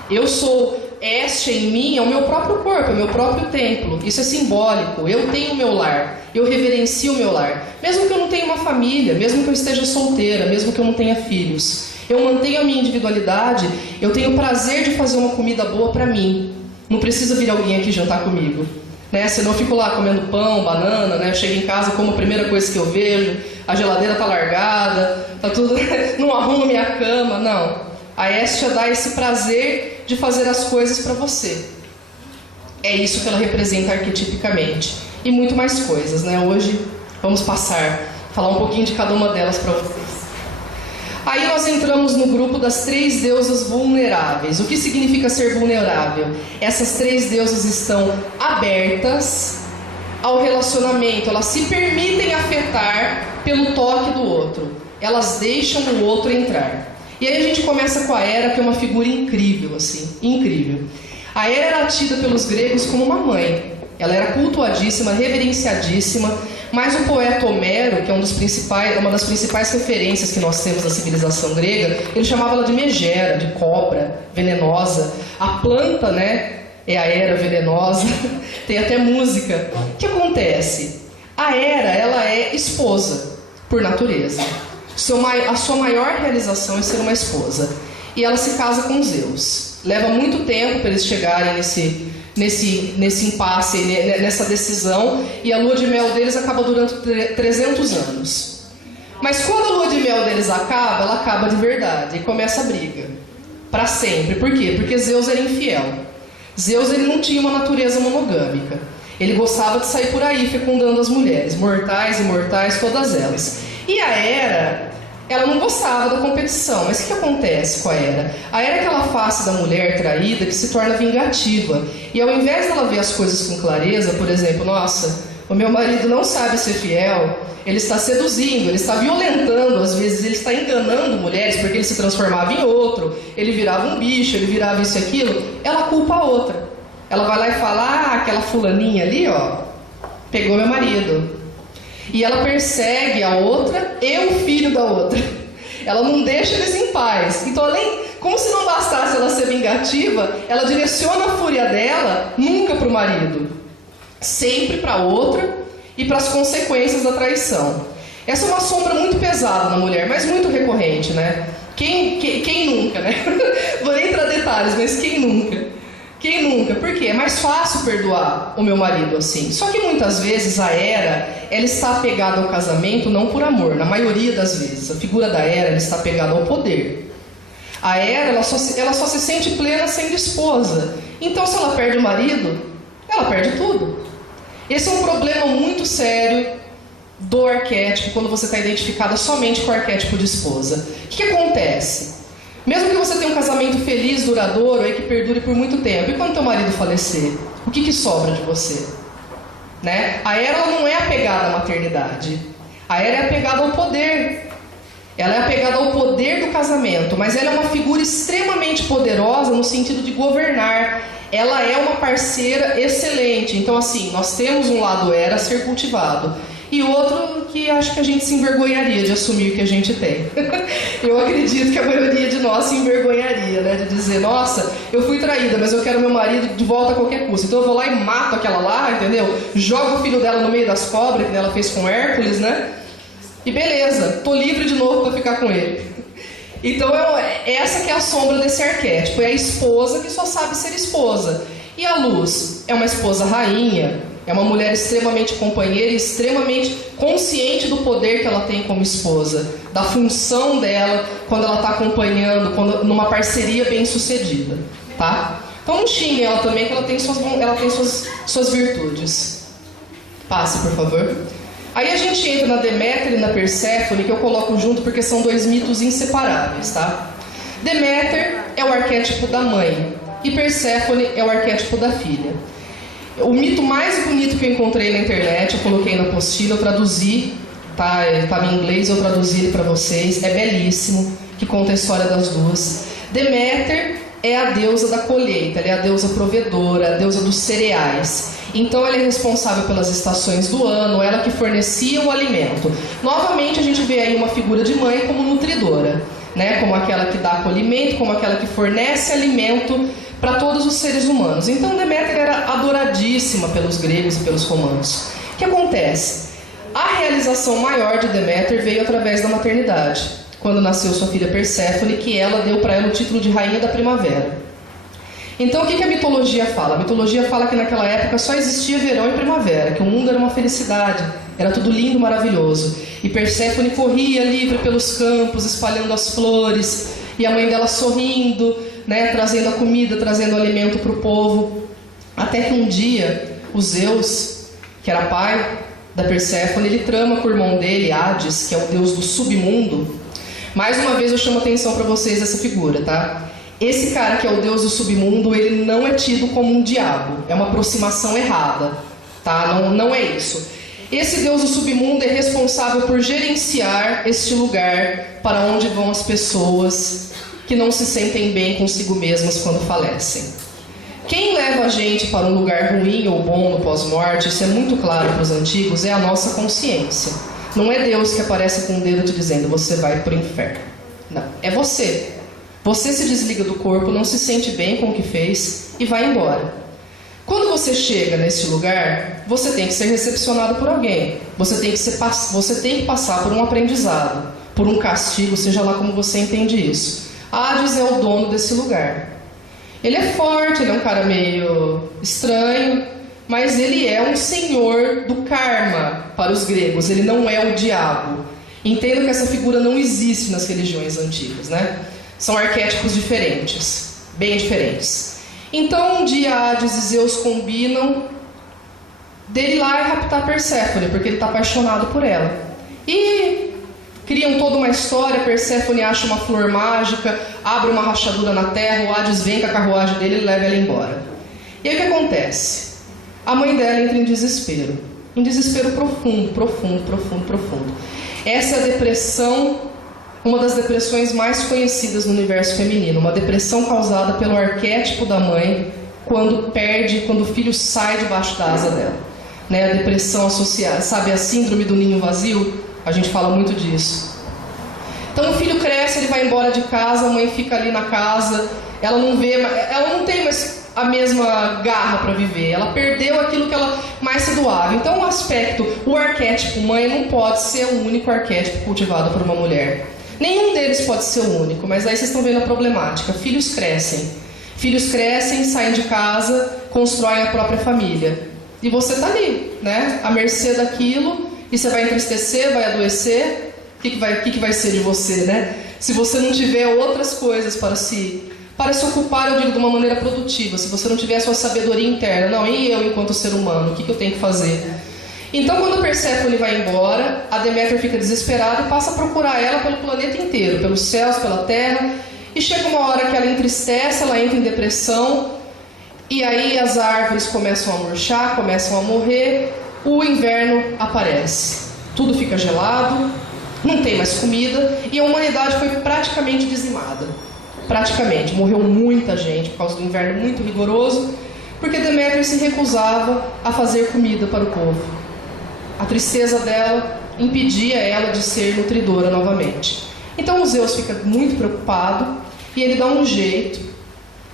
Eu sou Hestia em mim, é o meu próprio corpo, é o meu próprio templo. Isso é simbólico. Eu tenho o meu lar, eu reverencio o meu lar. Mesmo que eu não tenha uma família, mesmo que eu esteja solteira, mesmo que eu não tenha filhos. Eu mantenho a minha individualidade, eu tenho o prazer de fazer uma comida boa para mim. Não precisa vir alguém aqui jantar comigo, né? Senão eu fico lá comendo pão, banana, né? Eu chego em casa, como a primeira coisa que eu vejo, a geladeira tá largada, tá tudo, não arrumo minha cama, não. A Hestia dá esse prazer de fazer as coisas para você. É isso que ela representa arquetipicamente. E muito mais coisas, né? Hoje vamos falar um pouquinho de cada uma delas para vocês. Aí nós entramos no grupo das 3 deusas vulneráveis. O que significa ser vulnerável? Essas 3 deusas estão abertas ao relacionamento. Elas se permitem afetar pelo toque do outro. Elas deixam o outro entrar. E aí a gente começa com a Hera, que é uma figura incrível, assim, incrível. A Hera era tida pelos gregos como uma mãe. Ela era cultuadíssima, reverenciadíssima, mas o poeta Homero, que é uma das principais referências que nós temos da civilização grega, ele chamava ela de megera, de cobra, venenosa. A planta, né, é a Hera venenosa, tem até música. O que acontece? A Hera, ela é esposa, por natureza. A sua maior realização é ser uma esposa. E ela se casa com Zeus. Leva muito tempo para eles chegarem nesse impasse, nessa decisão. E a lua de mel deles acaba durando 300 anos. Mas quando a lua de mel deles acaba, ela acaba de verdade. E começa a briga. Para sempre. Por quê? Porque Zeus era infiel. Zeus ele não tinha uma natureza monogâmica. Ele gostava de sair por aí fecundando as mulheres. Mortais e imortais, todas elas. E a Hera, ela não gostava da competição. Mas o que acontece com a Hera? A Hera é aquela face da mulher traída que se torna vingativa. E ao invés dela ver as coisas com clareza, por exemplo, nossa, o meu marido não sabe ser fiel, ele está seduzindo, ele está violentando, às vezes ele está enganando mulheres porque ele se transformava em outro, ele virava um bicho, ele virava isso e aquilo, ela culpa a outra. Ela vai lá e fala, aquela fulaninha ali, ó, pegou meu marido. E ela persegue a outra e o filho da outra. Ela não deixa eles em paz. Então, como se não bastasse ela ser vingativa, ela direciona a fúria dela nunca para o marido, sempre para a outra e para as consequências da traição. Essa é uma sombra muito pesada na mulher, mas muito recorrente, né? Quem nunca, né? Vou nem entrar em detalhes, mas quem nunca? Quem nunca? Por quê? É mais fácil perdoar o meu marido assim. Só que muitas vezes a Hera, ela está apegada ao casamento não por amor. Na maioria das vezes, a figura da Hera, ela está apegada ao poder. A Hera, ela só se sente plena sendo esposa. Então, se ela perde o marido, ela perde tudo. Esse é um problema muito sério do arquétipo, quando você está identificada somente com o arquétipo de esposa. O que acontece? Mesmo que você tenha um casamento feliz, duradouro, aí que perdure por muito tempo, e quando teu marido falecer, o que sobra de você? Né? A Hera ela não é apegada à maternidade. A Hera é apegada ao poder. Ela é apegada ao poder do casamento, mas ela é uma figura extremamente poderosa no sentido de governar. Ela é uma parceira excelente. Então, assim, nós temos um lado Hera a ser cultivado. e outro que acho que a gente se envergonharia de assumir que a gente tem. Eu acredito que a maioria de nós se envergonharia, né? De dizer, nossa, eu fui traída, mas eu quero meu marido de volta a qualquer custo. Então eu vou lá e mato aquela lá, entendeu? Jogo o filho dela no meio das cobras, que ela fez com Hércules, né? E beleza, tô livre de novo para ficar com ele. Então essa que é a sombra desse arquétipo. É a esposa que só sabe ser esposa. E a Luz é uma esposa rainha, é uma mulher extremamente companheira e extremamente consciente do poder que ela tem como esposa, da função dela quando ela está acompanhando, numa parceria bem sucedida, tá? Então não xinguem ela também, que ela tem suas virtudes. Passe, por favor. Aí a gente entra na Deméter e na Perséfone, que eu coloco junto porque são dois mitos inseparáveis, tá? Deméter é o arquétipo da mãe e Perséfone é o arquétipo da filha. O mito mais bonito que eu encontrei na internet, eu coloquei na apostila, eu traduzi, tá? Estava em inglês, eu traduzi ele para vocês, é belíssimo, que conta a história das duas. Deméter é a deusa da colheita, ela é a deusa provedora, a deusa dos cereais. Então ela é responsável pelas estações do ano, ela que fornecia o alimento. Novamente a gente vê aí uma figura de mãe como nutridora, né? Como aquela que dá acolhimento, como aquela que fornece alimento para todos os seres humanos. Então Deméter era adoradíssima pelos gregos e pelos romanos. O que acontece? A realização maior de Deméter veio através da maternidade, quando nasceu sua filha Perséfone, que ela deu para ela o título de rainha da primavera. Então o que a mitologia fala? A mitologia fala que naquela época só existia verão e primavera, que o mundo era uma felicidade, era tudo lindo, maravilhoso. E Perséfone corria livre pelos campos, espalhando as flores, e a mãe dela sorrindo, né, trazendo a comida, trazendo o alimento para o povo. Até que um dia, o Zeus, que era pai da Perséfone, ele trama com o irmão dele, Hades, que é o deus do submundo. Mais uma vez eu chamo a atenção para vocês essa figura, tá? Esse cara que é o deus do submundo, ele não é tido como um diabo. É uma aproximação errada, tá? Não é isso. Esse deus do submundo é responsável por gerenciar este lugar para onde vão as pessoas que não se sentem bem consigo mesmas quando falecem. Quem leva a gente para um lugar ruim ou bom no pós-morte, isso é muito claro para os antigos, é a nossa consciência. Não é Deus que aparece com o dedo te dizendo, você vai para o inferno. Não, é você. Você se desliga do corpo, não se sente bem com o que fez e vai embora. Quando você chega nesse lugar, você tem que ser recepcionado por alguém. Você tem que passar por um aprendizado, por um castigo, seja lá como você entende isso. Hades é o dono desse lugar. Ele é forte, ele é um cara meio estranho, mas ele é um senhor do karma para os gregos, ele não é o diabo. Entendo que essa figura não existe nas religiões antigas, né? São arquétipos diferentes, bem diferentes. Então um dia Hades e Zeus combinam dele ir lá e raptar Perséfone, porque ele está apaixonado por ela. E criam toda uma história, Perséfone acha uma flor mágica, abre uma rachadura na terra, o Hades vem com a carruagem dele e leva ela embora. E aí o que acontece? A mãe dela entra em desespero profundo. Essa é a depressão, uma das depressões mais conhecidas no universo feminino, uma depressão causada pelo arquétipo da mãe quando o filho sai debaixo da asa dela. Né? A depressão associada, sabe, a síndrome do ninho vazio? A gente fala muito disso. Então o filho cresce, ele vai embora de casa, a mãe fica ali na casa, ela não tem mais a mesma garra para viver, ela perdeu aquilo que ela mais se doava. Então o arquétipo mãe não pode ser o único arquétipo cultivado por uma mulher. Nenhum deles pode ser o único, mas aí vocês estão vendo a problemática. Filhos crescem, saem de casa, constroem a própria família. E você está ali, né? À mercê daquilo, e você vai entristecer, vai adoecer. O que vai ser de você, né? Se você não tiver outras coisas para se ocupar, eu digo de uma maneira produtiva, se você não tiver a sua sabedoria interna, não, e eu enquanto ser humano, o que eu tenho que fazer? Então quando Perséfone vai embora, a Deméter fica desesperada e passa a procurar ela pelo planeta inteiro, pelos céus, pela terra, e chega uma hora que ela entristece, ela entra em depressão, e aí as árvores começam a murchar, começam a morrer, o inverno aparece, tudo fica gelado, não tem mais comida, e a humanidade foi praticamente dizimada. Praticamente, morreu muita gente por causa do inverno muito rigoroso, porque Deméter se recusava a fazer comida para o povo. A tristeza dela impedia ela de ser nutridora novamente. Então o Zeus fica muito preocupado e ele dá um jeito.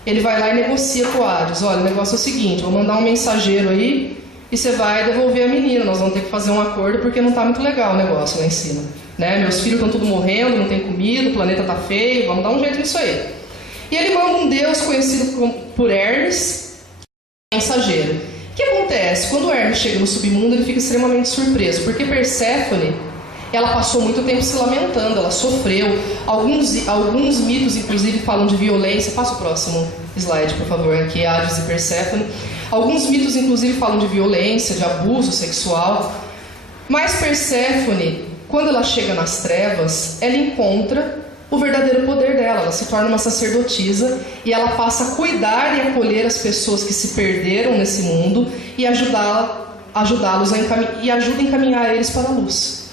Ele vai lá e negocia com o Hades. Olha, o negócio é o seguinte, vou mandar um mensageiro aí e você vai devolver a menina. Nós vamos ter que fazer um acordo porque não está muito legal o negócio lá em cima, né? Meus filhos estão tudo morrendo, não tem comida, o planeta está feio, vamos dar um jeito nisso aí. E ele manda um deus conhecido por Hermes, mensageiro. O que acontece? Quando o Hermes chega no submundo, ele fica extremamente surpreso, porque Perséfone, ela passou muito tempo se lamentando, ela sofreu. Alguns mitos, inclusive, falam de violência. Passa o próximo slide, por favor, aqui, Hades e Perséfone. Alguns mitos, inclusive, falam de violência, de abuso sexual. Mas Perséfone, quando ela chega nas trevas, ela encontra o verdadeiro poder dela. Ela se torna uma sacerdotisa e ela passa a cuidar e acolher as pessoas que se perderam nesse mundo e ajudá-los e ajuda a encaminhar eles para a luz.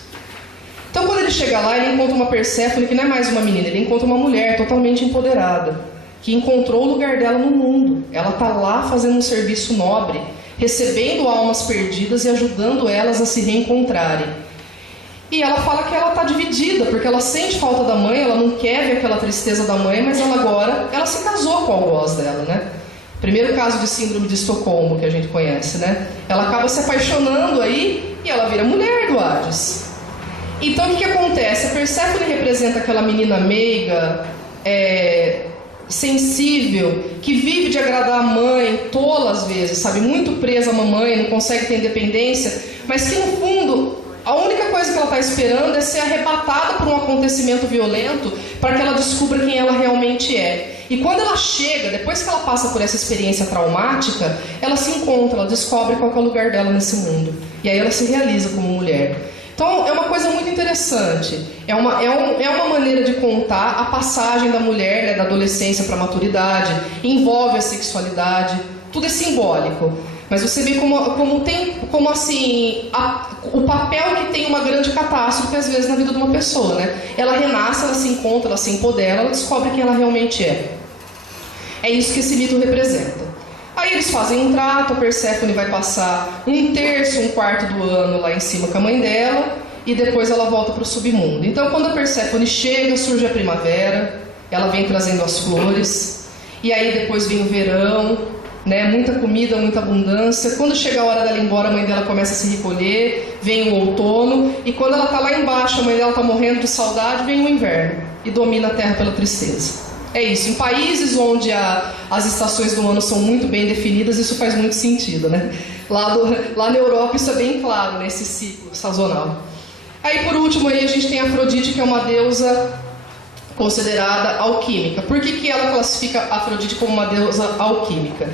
Então, quando ele chega lá, ele encontra uma Perséfone que não é mais uma menina, ele encontra uma mulher totalmente empoderada, que encontrou o lugar dela no mundo. Ela está lá fazendo um serviço nobre, recebendo almas perdidas e ajudando elas a se reencontrarem. E ela fala que ela está dividida, porque ela sente falta da mãe, ela não quer ver aquela tristeza da mãe, mas ela se casou com o algoz dela, né? Primeiro caso de síndrome de Estocolmo que a gente conhece, né? Ela acaba se apaixonando aí e ela vira mulher do Hades. Então o que acontece? A Perséfone representa aquela menina meiga, sensível, que vive de agradar a mãe, tola às vezes, sabe? Muito presa à mamãe, não consegue ter independência, mas que no fundo a única coisa que ela está esperando é ser arrebatada por um acontecimento violento para que ela descubra quem ela realmente é. E quando ela chega, depois que ela passa por essa experiência traumática, ela se encontra, ela descobre qual é o lugar dela nesse mundo. E aí ela se realiza como mulher. Então é uma coisa muito interessante, é uma maneira de contar a passagem da mulher, né, da adolescência para a maturidade, envolve a sexualidade, tudo é simbólico, mas você vê como assim, o papel que tem uma grande catástrofe às vezes na vida de uma pessoa, né? Ela renasce, ela se encontra, ela se empodera, ela descobre quem ela realmente é. É isso que esse mito representa. Aí eles fazem um trato, a Perséfone vai passar 1/3, 1/4 do ano lá em cima com a mãe dela, e depois ela volta para o submundo. Então quando a Perséfone chega, surge a primavera, ela vem trazendo as flores, e aí depois vem o verão, né? Muita comida, muita abundância. Quando chega a hora dela ir embora, a mãe dela começa a se recolher, vem o outono, e quando ela está lá embaixo, a mãe dela está morrendo de saudade, vem o inverno, e domina a terra pela tristeza. É isso, em países onde as estações do ano são muito bem definidas, isso faz muito sentido, né? Lá na Europa isso é bem claro, nesse ciclo sazonal. Aí por último aí a gente tem a Afrodite, que é uma deusa considerada alquímica. Por que ela classifica a Afrodite como uma deusa alquímica?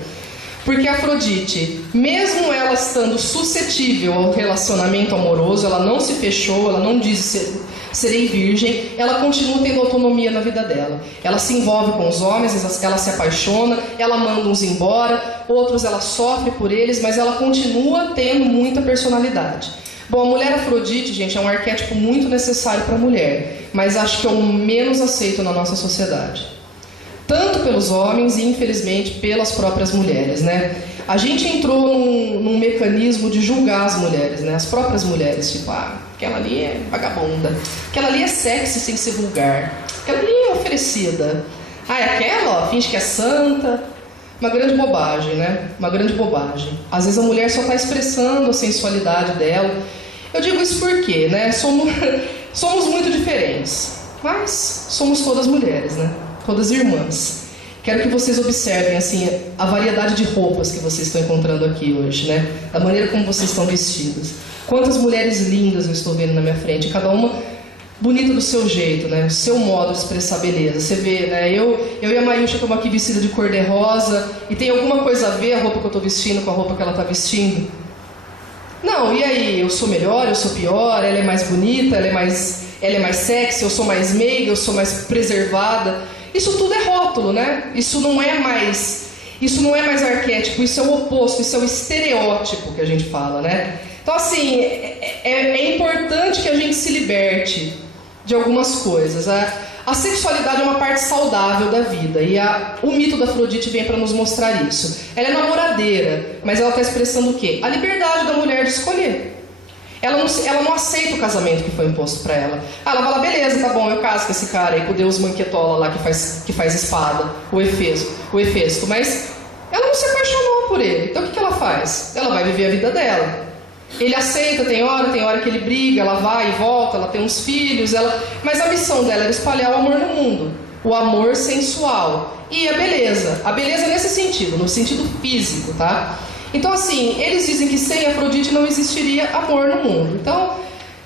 Porque a Afrodite, mesmo ela estando suscetível ao relacionamento amoroso, ela não se fechou, ela não diz serei virgem, ela continua tendo autonomia na vida dela. Ela se envolve com os homens, ela se apaixona, ela manda uns embora, outros ela sofre por eles, mas ela continua tendo muita personalidade. Bom, a mulher Afrodite, gente, é um arquétipo muito necessário para a mulher, mas acho que é o menos aceito na nossa sociedade. Tanto pelos homens e, infelizmente, pelas próprias mulheres, né? A gente entrou num mecanismo de julgar as mulheres, né? As próprias mulheres, tipo, aquela ali é vagabunda, aquela ali é sexy sem ser vulgar, aquela ali é oferecida, aquela, ó, finge que é santa. Uma grande bobagem, né? Uma grande bobagem. Às vezes a mulher só está expressando a sensualidade dela. Eu digo isso porque, né? Somos muito diferentes, mas somos todas mulheres, né? Todas irmãs. Quero que vocês observem assim a variedade de roupas que vocês estão encontrando aqui hoje, né? Da maneira como vocês estão vestidas. Quantas mulheres lindas eu estou vendo na minha frente, cada uma bonita do seu jeito, né? O seu modo de expressar beleza. Você vê, né? Eu e a Mayusha estamos aqui vestida de cor de rosa, e tem alguma coisa a ver a roupa que eu estou vestindo com a roupa que ela está vestindo? Não, e aí? Eu sou melhor, eu sou pior, ela é mais bonita, ela é mais sexy, eu sou mais meiga, eu sou mais preservada. Isso tudo é rótulo, né? Isso não é mais arquétipo, isso é o oposto, isso é o estereótipo que a gente fala, né? Então, assim, é importante que a gente se liberte de algumas coisas. A sexualidade é uma parte saudável da vida, e o mito da Afrodite vem para nos mostrar isso. Ela é namoradeira, mas ela está expressando o quê? A liberdade da mulher de escolher. ela não aceita o casamento que foi imposto para ela. Ela fala, beleza, tá bom, eu caso com esse cara aí, com o deus Manquetola lá que faz espada, o Hefesto, mas ela não se apaixonou por ele. Então o que ela faz? Ela vai viver a vida dela. Ele aceita, tem hora que ele briga, ela vai e volta, ela tem uns filhos, mas a missão dela era espalhar o amor no mundo, o amor sensual e a beleza nesse sentido, no sentido físico, tá? Então assim, eles dizem que sem Afrodite não existiria amor no mundo. Então,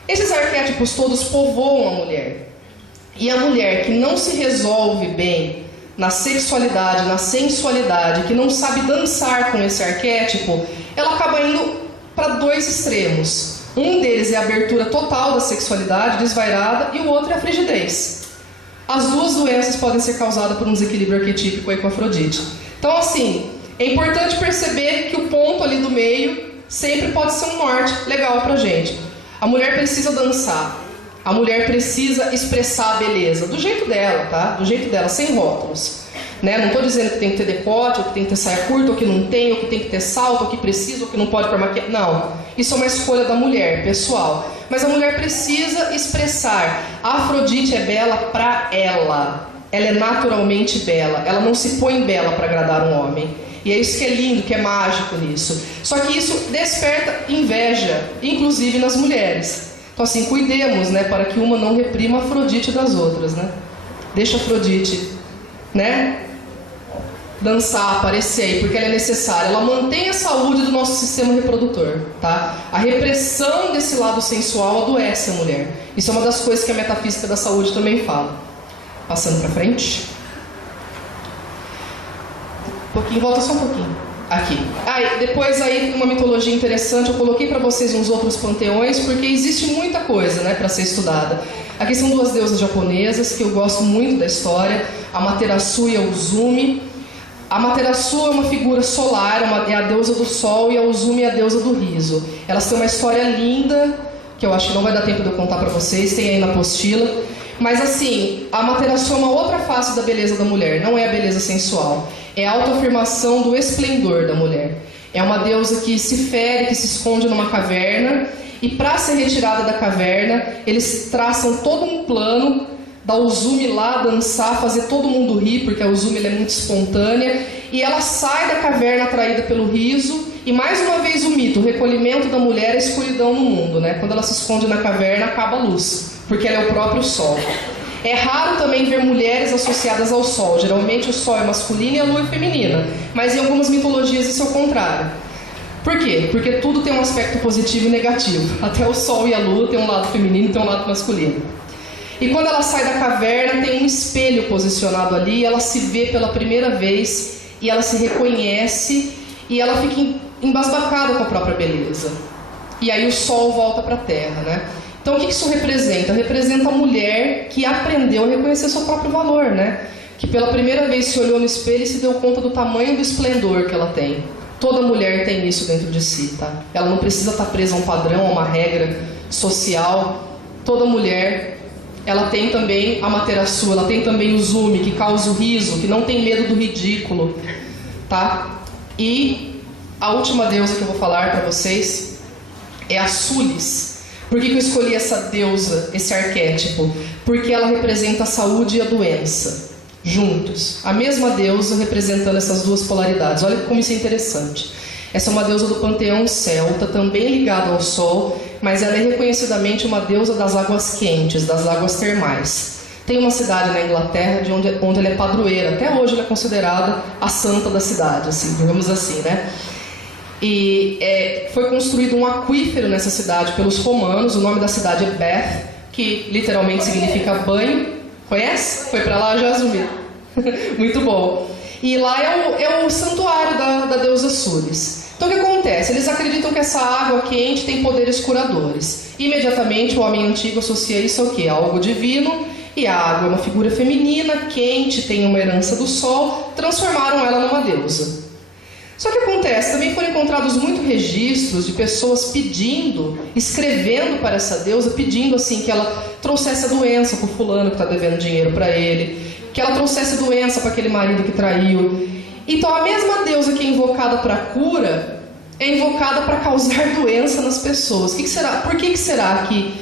esses arquétipos todos povoam a mulher. E a mulher que não se resolve bem na sexualidade, na sensualidade, que não sabe dançar com esse arquétipo, ela acaba indo para dois extremos. Um deles é a abertura total da sexualidade desvairada e o outro é a frigidez. As duas doenças podem ser causadas por um desequilíbrio arquetípico aí com Afrodite. Então assim, é importante perceber que o ponto ali do meio sempre pode ser um norte legal pra gente. A mulher precisa dançar, a mulher precisa expressar a beleza, do jeito dela, tá? Do jeito dela, sem rótulos. Né? Não estou dizendo que tem que ter decote, ou que tem que ter saia curta, ou que não tem, ou que tem que ter salto, ou que precisa, ou que não pode pôr maquiagem. Não, isso é uma escolha da mulher, pessoal. Mas a mulher precisa expressar. A Afrodite é bela pra ela. Ela é naturalmente bela. Ela não se põe bela para agradar um homem. E é isso que é lindo, que é mágico nisso. Só que isso desperta inveja, inclusive nas mulheres. Então assim, cuidemos, né, para que uma não reprima a Afrodite das outras, né? Deixa a Afrodite, né, dançar, aparecer aí, porque ela é necessária. Ela mantém a saúde do nosso sistema reprodutor, tá? A repressão desse lado sensual adoece a mulher. Isso é uma das coisas que a metafísica da saúde também fala. Passando para frente. Volta só um pouquinho. Aqui. Depois aí uma mitologia interessante, eu coloquei para vocês uns outros panteões, porque existe muita coisa, né, para ser estudada. Aqui são duas deusas japonesas que eu gosto muito da história, a Amaterasu e a Uzumi. A Amaterasu é uma figura solar, é a deusa do sol, e a Uzumi é a deusa do riso. Elas têm uma história linda, que eu acho que não vai dar tempo de eu contar para vocês, tem aí na apostila. Mas assim, a Amaterasu é uma outra face da beleza da mulher, não é a beleza sensual. É a autoafirmação do esplendor da mulher. É uma deusa que se fere, que se esconde numa caverna, e para ser retirada da caverna, eles traçam todo um plano da Uzumi lá dançar, fazer todo mundo rir, porque a Uzumi é muito espontânea, e ela sai da caverna atraída pelo riso, e mais uma vez o mito, o recolhimento da mulher é a escuridão no mundo, né? Quando ela se esconde na caverna, acaba a luz, porque ela é o próprio sol. É raro também ver mulheres associadas ao sol, geralmente o sol é masculino e a lua é feminina, mas em algumas mitologias isso é o contrário. Por quê? Porque tudo tem um aspecto positivo e negativo, até o sol e a lua tem um lado feminino e tem um lado masculino. E quando ela sai da caverna, tem um espelho posicionado ali, ela se vê pela primeira vez, e ela se reconhece, e ela fica embasbacada com a própria beleza. E aí o sol volta para a terra, né? Então o que isso representa? Representa a mulher que aprendeu a reconhecer seu próprio valor, né? Que pela primeira vez se olhou no espelho e se deu conta do tamanho do esplendor que ela tem. Toda mulher tem isso dentro de si, tá? Ela não precisa estar presa a um padrão, a uma regra social. Toda mulher, ela tem também a Amaterasu, ela tem também o Uzumi, que causa o riso, que não tem medo do ridículo, tá? E a última deusa que eu vou falar para vocês é a Sulis. Por que eu escolhi essa deusa, esse arquétipo? Porque ela representa a saúde e a doença, juntos. A mesma deusa representando essas duas polaridades. Olha como isso é interessante. Essa é uma deusa do panteão celta, também ligada ao sol, mas ela é reconhecidamente uma deusa das águas quentes, das águas termais. Tem uma cidade na Inglaterra onde ela é padroeira. Até hoje ela é considerada a santa da cidade, assim, digamos assim, né? E foi construído um aquífero nessa cidade pelos romanos. O nome da cidade é Bath, que literalmente significa banho. Conhece? Foi para lá, já assumi. Muito bom. E lá é o santuário da deusa Sulis. Então o que acontece? Eles acreditam que essa água quente tem poderes curadores. Imediatamente o homem antigo associa isso ao quê? A algo divino. E a água é uma figura feminina, quente, tem uma herança do sol. Transformaram ela numa deusa. Só que acontece, também foram encontrados muitos registros de pessoas pedindo, escrevendo para essa deusa, pedindo assim que ela trouxesse a doença para o fulano que está devendo dinheiro para ele, que ela trouxesse a doença para aquele marido que traiu. Então a mesma deusa que é invocada para a cura, é invocada para causar doença nas pessoas. Por que será que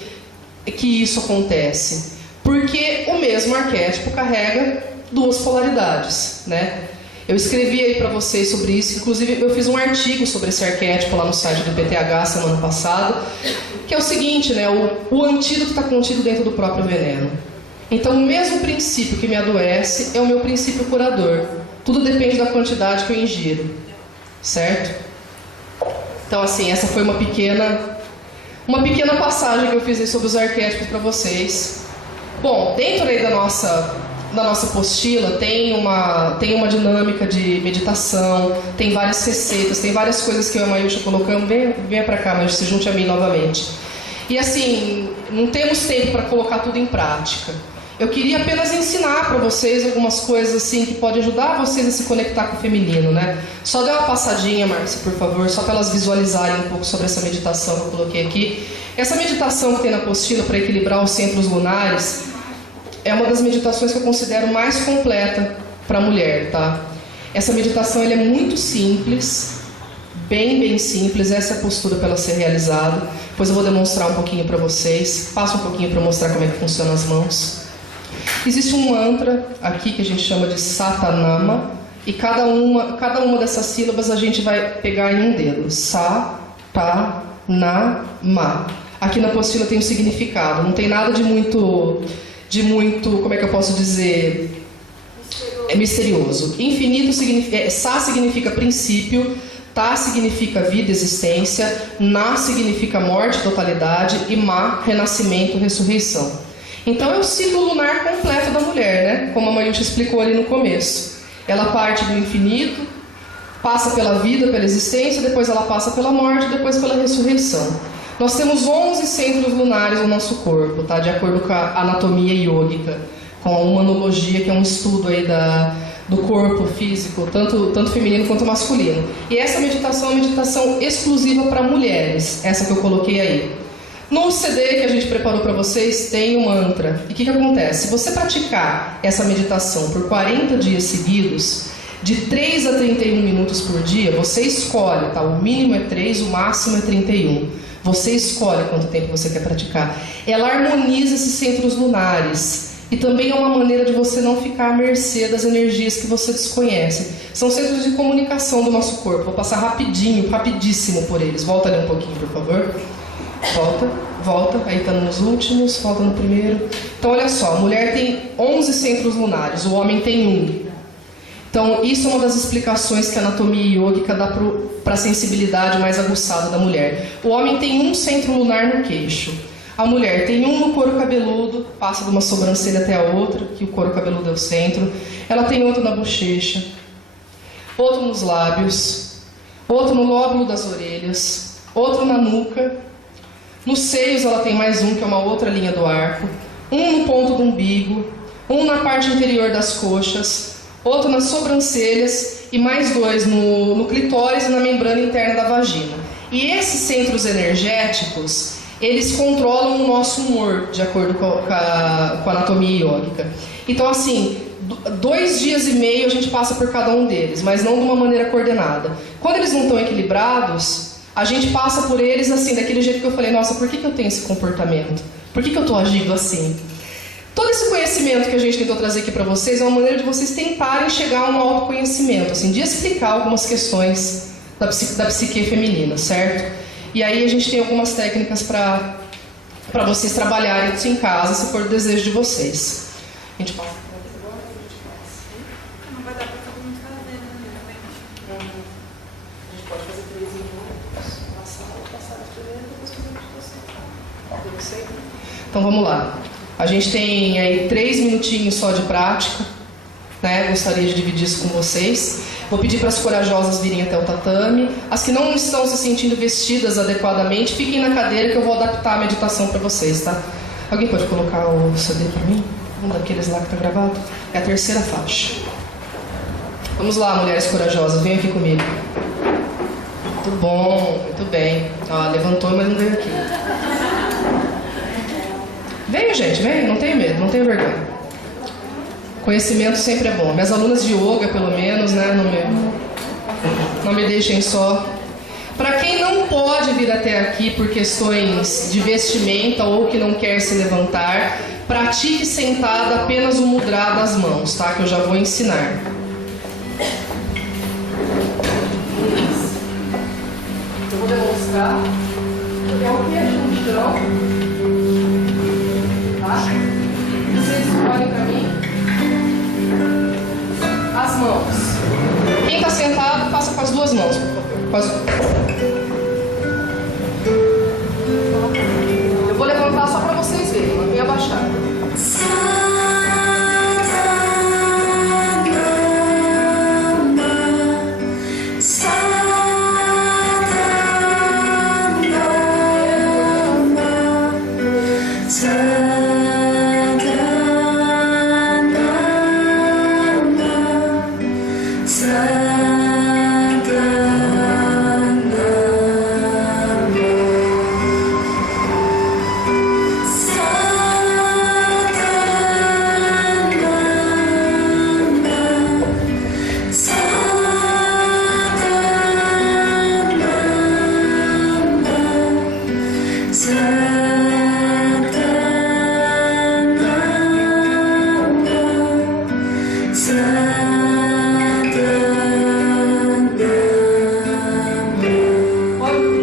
isso acontece? Porque o mesmo arquétipo carrega duas polaridades, né? Eu escrevi aí para vocês sobre isso, inclusive eu fiz um artigo sobre esse arquétipo lá no site do PTH semana passada, que é o seguinte, né? O antídoto está contido dentro do próprio veneno. Então, o mesmo princípio que me adoece é o meu princípio curador. Tudo depende da quantidade que eu ingiro, certo? Então, assim, essa foi uma pequena passagem que eu fiz aí sobre os arquétipos para vocês. Bom, dentro aí da nossa apostila tem uma dinâmica de meditação, tem várias receitas, tem várias coisas que eu e a Mayusha colocamos. Venha para cá, Mayusha, se junte a mim novamente. E assim, não temos tempo para colocar tudo em prática. Eu queria apenas ensinar para vocês algumas coisas assim que podem ajudar vocês a se conectar com o feminino, né? Só dê uma passadinha, Márcia, por favor, só para elas visualizarem um pouco sobre essa meditação que eu coloquei aqui. Essa meditação que tem na apostila para equilibrar os centros lunares é uma das meditações que eu considero mais completa para a mulher, tá? Essa meditação ela é muito simples, bem simples. Essa é a postura para ela ser realizada. Depois eu vou demonstrar um pouquinho para vocês. Passa um pouquinho para mostrar como é que funcionam as mãos. Existe um mantra aqui que a gente chama de Satanama, e cada uma dessas sílabas a gente vai pegar em um dedo. Sa-ta-na-ma. Aqui na apostila tem um significado, não tem nada de muito, como é que eu posso dizer, misterioso. Infinito significa, Sa significa princípio, Ta significa vida, existência, Na significa morte, totalidade, e Ma, renascimento, ressurreição. Então é o ciclo lunar completo da mulher, né? Como a Mayusha explicou ali no começo. Ela parte do infinito, passa pela vida, pela existência, depois ela passa pela morte, depois pela ressurreição. Nós temos 11 centros lunares no nosso corpo, tá? De acordo com a anatomia yógica, com a humanologia, que é um estudo aí do corpo físico, tanto feminino quanto masculino. E essa meditação é uma meditação exclusiva para mulheres, essa que eu coloquei aí. No CD que a gente preparou para vocês tem um mantra. E o que acontece? Se você praticar essa meditação por 40 dias seguidos, de 3 a 31 minutos por dia, você escolhe, tá? O mínimo é 3, o máximo é 31. Você escolhe quanto tempo você quer praticar. Ela harmoniza esses centros lunares. E também é uma maneira de você não ficar à mercê das energias que você desconhece. São centros de comunicação do nosso corpo. Vou passar rapidíssimo por eles. Volta ali um pouquinho, por favor. Volta, aí está nos últimos, volta no primeiro. Então olha só, a mulher tem 11 centros lunares, o homem tem 1. Então isso é uma das explicações que a anatomia yógica dá para a sensibilidade mais aguçada da mulher. O homem tem 1 centro lunar no queixo, a mulher tem 1 no couro cabeludo, passa de uma sobrancelha até a outra, que o couro cabeludo é o centro. Ela tem outro na bochecha, outro nos lábios, outro no lóbulo das orelhas, outro na nuca. Nos seios ela tem mais 1, que é uma outra linha do arco. 1 no ponto do umbigo. 1 na parte interior das coxas. Outro nas sobrancelhas. E mais 2 no clitóris e na membrana interna da vagina. E esses centros energéticos, eles controlam o nosso humor, de acordo com a anatomia yógica. Então, assim, 2 dias e meio a gente passa por cada um deles, mas não de uma maneira coordenada. Quando eles não estão equilibrados, a gente passa por eles assim, daquele jeito que eu falei, nossa, por que eu tenho esse comportamento? Por que eu estou agindo assim? Todo esse conhecimento que a gente tentou trazer aqui para vocês é uma maneira de vocês tentarem chegar a um autoconhecimento, assim, de explicar algumas questões da psique feminina, certo? E aí a gente tem algumas técnicas para vocês trabalharem isso em casa, se for o desejo de vocês. A gente passa. Não vai dar para todo mundo fazer, né? A gente pode fazer 3 minutos. Passar primeiro, depois fazer meditação. Então vamos lá. A gente tem aí 3 minutinhos só de prática, né? Gostaria de dividir isso com vocês. Vou pedir para as corajosas virem até o tatame. As que não estão se sentindo vestidas adequadamente, fiquem na cadeira que eu vou adaptar a meditação para vocês, tá? Alguém pode colocar o CD para mim? Um daqueles lá que está gravado? É a 3ª faixa. Vamos lá, mulheres corajosas, venham aqui comigo. Muito bom, muito bem. Ó, levantou, mas não veio aqui. Venham, gente, venham, não tenha medo, não tenha vergonha. Conhecimento sempre é bom. Minhas alunas de yoga, pelo menos, né, não me deixem só. Para quem não pode vir até aqui por questões de vestimenta ou que não quer se levantar, pratique sentada apenas o mudra das mãos, tá? Que eu já vou ensinar. Eu vou demonstrar. É o que é junção, tá? Vocês olhem para mim. As mãos. Quem está sentado, faça com as duas mãos. Eu vou levantar só para vocês verem, não vem abaixar.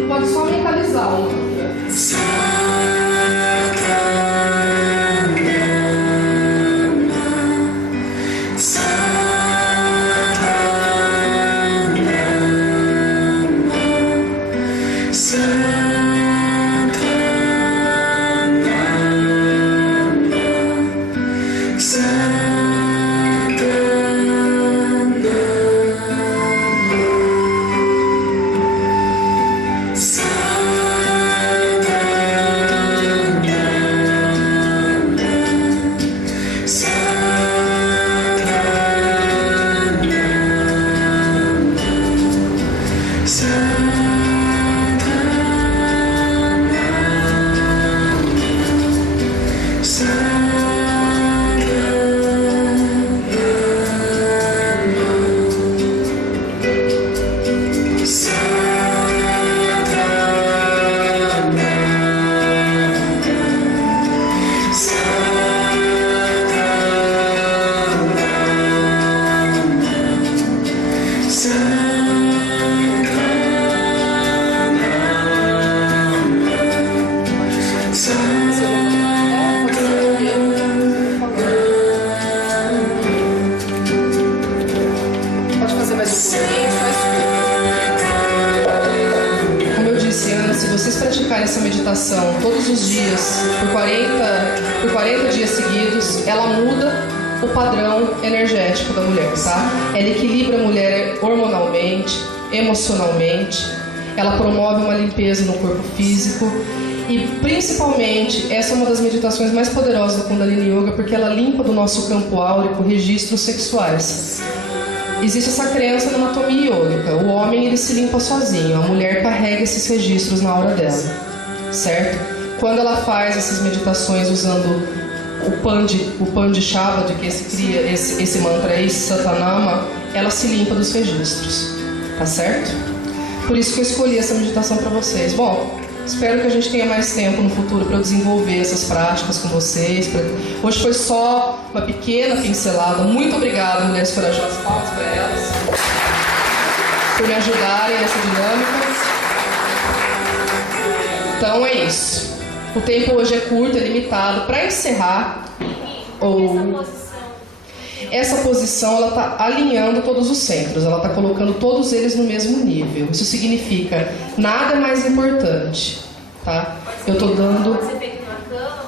Pode só mentalizar uma. Se vocês praticarem essa meditação todos os dias, por 40 dias seguidos, ela muda o padrão energético da mulher, tá? Ela equilibra a mulher hormonalmente, emocionalmente, ela promove uma limpeza no corpo físico e, principalmente, essa é uma das meditações mais poderosas do Kundalini Yoga porque ela limpa do nosso campo áurico registros sexuais. Existe essa crença na anatomia iônica. O homem ele se limpa sozinho, a mulher carrega esses registros na aura dela, certo? Quando ela faz essas meditações usando o Pandi Shabad, que cria esse mantra aí, Satanama, ela se limpa dos registros, tá certo? Por isso que eu escolhi essa meditação para vocês. Bom, espero que a gente tenha mais tempo no futuro para eu desenvolver essas práticas com vocês. Hoje foi só uma pequena pincelada. Muito obrigada, mulheres corajosas. Palmas para elas por me ajudarem nessa dinâmica. Então é isso. O tempo hoje é curto, é limitado. Para encerrar, essa posição ela está alinhando todos os centros, ela está colocando todos eles no mesmo nível. Isso significa nada é mais importante, tá? Eu estou dando. Pode ser feito na cama,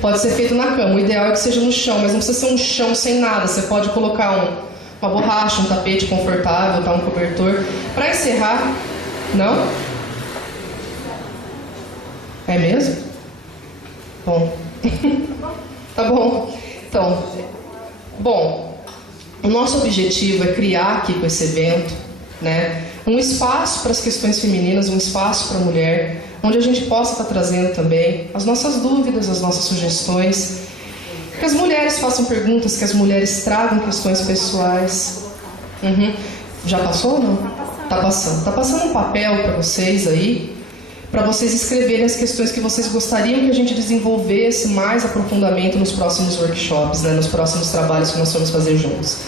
pode ser feito na cama. O ideal é que seja no chão, mas não precisa ser um chão sem nada. Você pode colocar uma borracha, um tapete confortável, tá? Um cobertor. Para encerrar, não? É mesmo? Bom. Tá bom. Então, bom, o nosso objetivo é criar aqui com esse evento, né, um espaço para as questões femininas, um espaço para a mulher, onde a gente possa estar trazendo também as nossas dúvidas, as nossas sugestões, que as mulheres façam perguntas, que as mulheres tragam questões pessoais. Já passou ou não? Tá passando. Tá passando um papel para vocês aí, para vocês escreverem as questões que vocês gostariam que a gente desenvolvesse mais aprofundamento nos próximos workshops, né, nos próximos trabalhos que nós vamos fazer juntos.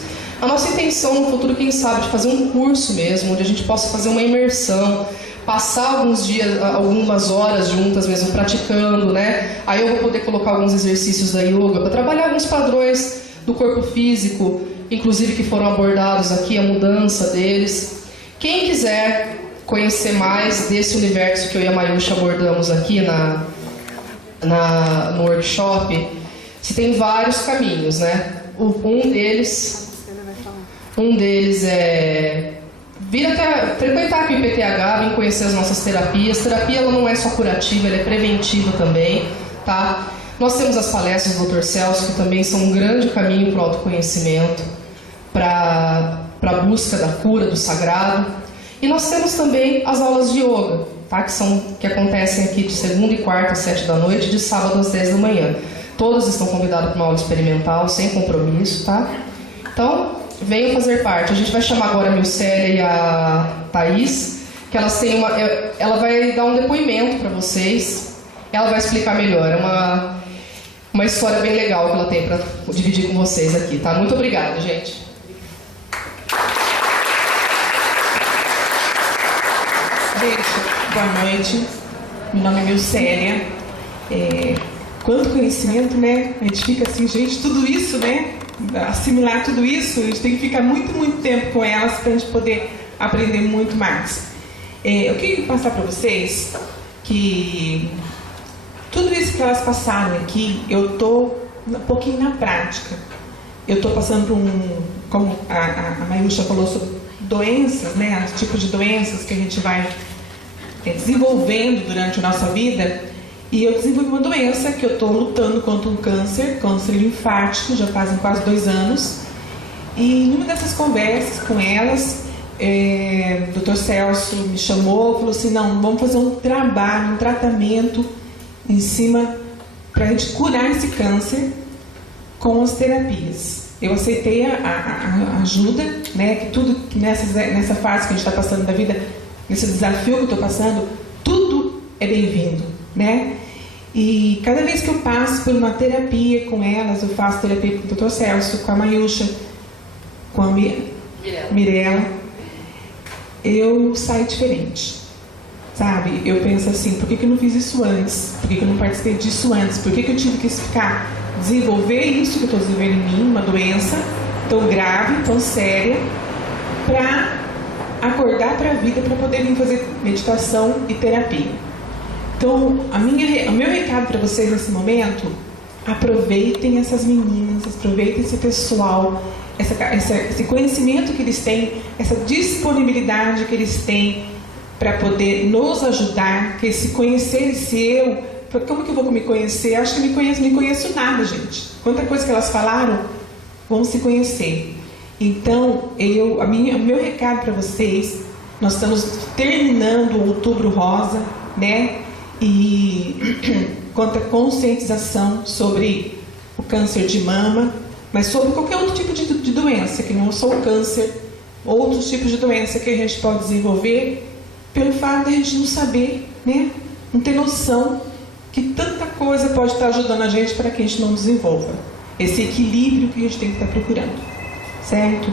A nossa intenção no futuro, quem sabe, de fazer um curso mesmo, onde a gente possa fazer uma imersão, passar alguns dias, algumas horas juntas mesmo, praticando, né? Aí eu vou poder colocar alguns exercícios da yoga para trabalhar alguns padrões do corpo físico, inclusive que foram abordados aqui, a mudança deles. Quem quiser conhecer mais desse universo que eu e a Mayusha abordamos aqui no workshop, você tem vários caminhos, né? Um deles é frequentar aqui o IPTH, vir conhecer as nossas terapias. Terapia ela não é só curativa, ela é preventiva também, tá? Nós temos as palestras do Dr. Celso, que também são um grande caminho para o autoconhecimento, para a busca da cura, do sagrado. E nós temos também as aulas de yoga, tá? Que acontecem aqui de segunda e quarta às 7 da noite, de sábado às 10 da manhã. Todos estão convidados para uma aula experimental, sem compromisso, tá? Então, venham fazer parte. A gente vai chamar agora a Milcélia e a Thaís, que elas têm ela vai dar um depoimento para vocês. Ela vai explicar melhor. É uma história bem legal que ela tem para dividir com vocês aqui, tá? Muito obrigada, gente. Gente, boa noite. Meu nome é Milcélia. Quanto conhecimento, né? A gente fica assim, gente, tudo isso, né? Assimilar tudo isso, a gente tem que ficar muito, muito tempo com elas para a gente poder aprender muito mais. Eu queria passar para vocês que tudo isso que elas passaram aqui, eu estou um pouquinho na prática. Eu estou passando por como a Mayusha falou sobre doenças, né? Os tipos de doenças que a gente vai desenvolvendo durante a nossa vida. E eu desenvolvi uma doença que eu estou lutando contra um câncer linfático, já fazem quase 2 anos. E em uma dessas conversas com elas, o Dr. Celso me chamou e falou assim, não, vamos fazer um trabalho, um tratamento em cima para a gente curar esse câncer com as terapias. Eu aceitei a ajuda, né, que tudo nessa fase que a gente está passando da vida, nesse desafio que eu estou passando, tudo é bem-vindo. Né? E cada vez que eu passo por uma terapia com elas, eu faço terapia com o Dr. Celso, com a Mayusha, com a Mirella, eu saio diferente, sabe? Eu penso assim, por que eu não fiz isso antes? Por que eu não participei disso antes? Por que eu tive que desenvolver isso que eu estou desenvolvendo em mim, uma doença tão grave, tão séria, para acordar para a vida, para poder vir fazer meditação e terapia. Então, o meu recado para vocês nesse momento, aproveitem essas meninas, aproveitem esse pessoal, esse conhecimento que eles têm, essa disponibilidade que eles têm para poder nos ajudar, que se conhecer, como que eu vou me conhecer? Acho que me conheço nada, gente. Quanta coisa que elas falaram, vão se conhecer. Então, o meu recado para vocês, nós estamos terminando o Outubro Rosa, né? E quanto à conscientização sobre o câncer de mama, mas sobre qualquer outro tipo de doença, que não é só o câncer, outros tipos de doença que a gente pode desenvolver, pelo fato de a gente não saber, né? Não ter noção que tanta coisa pode estar ajudando a gente para que a gente não desenvolva esse equilíbrio que a gente tem que estar procurando, certo?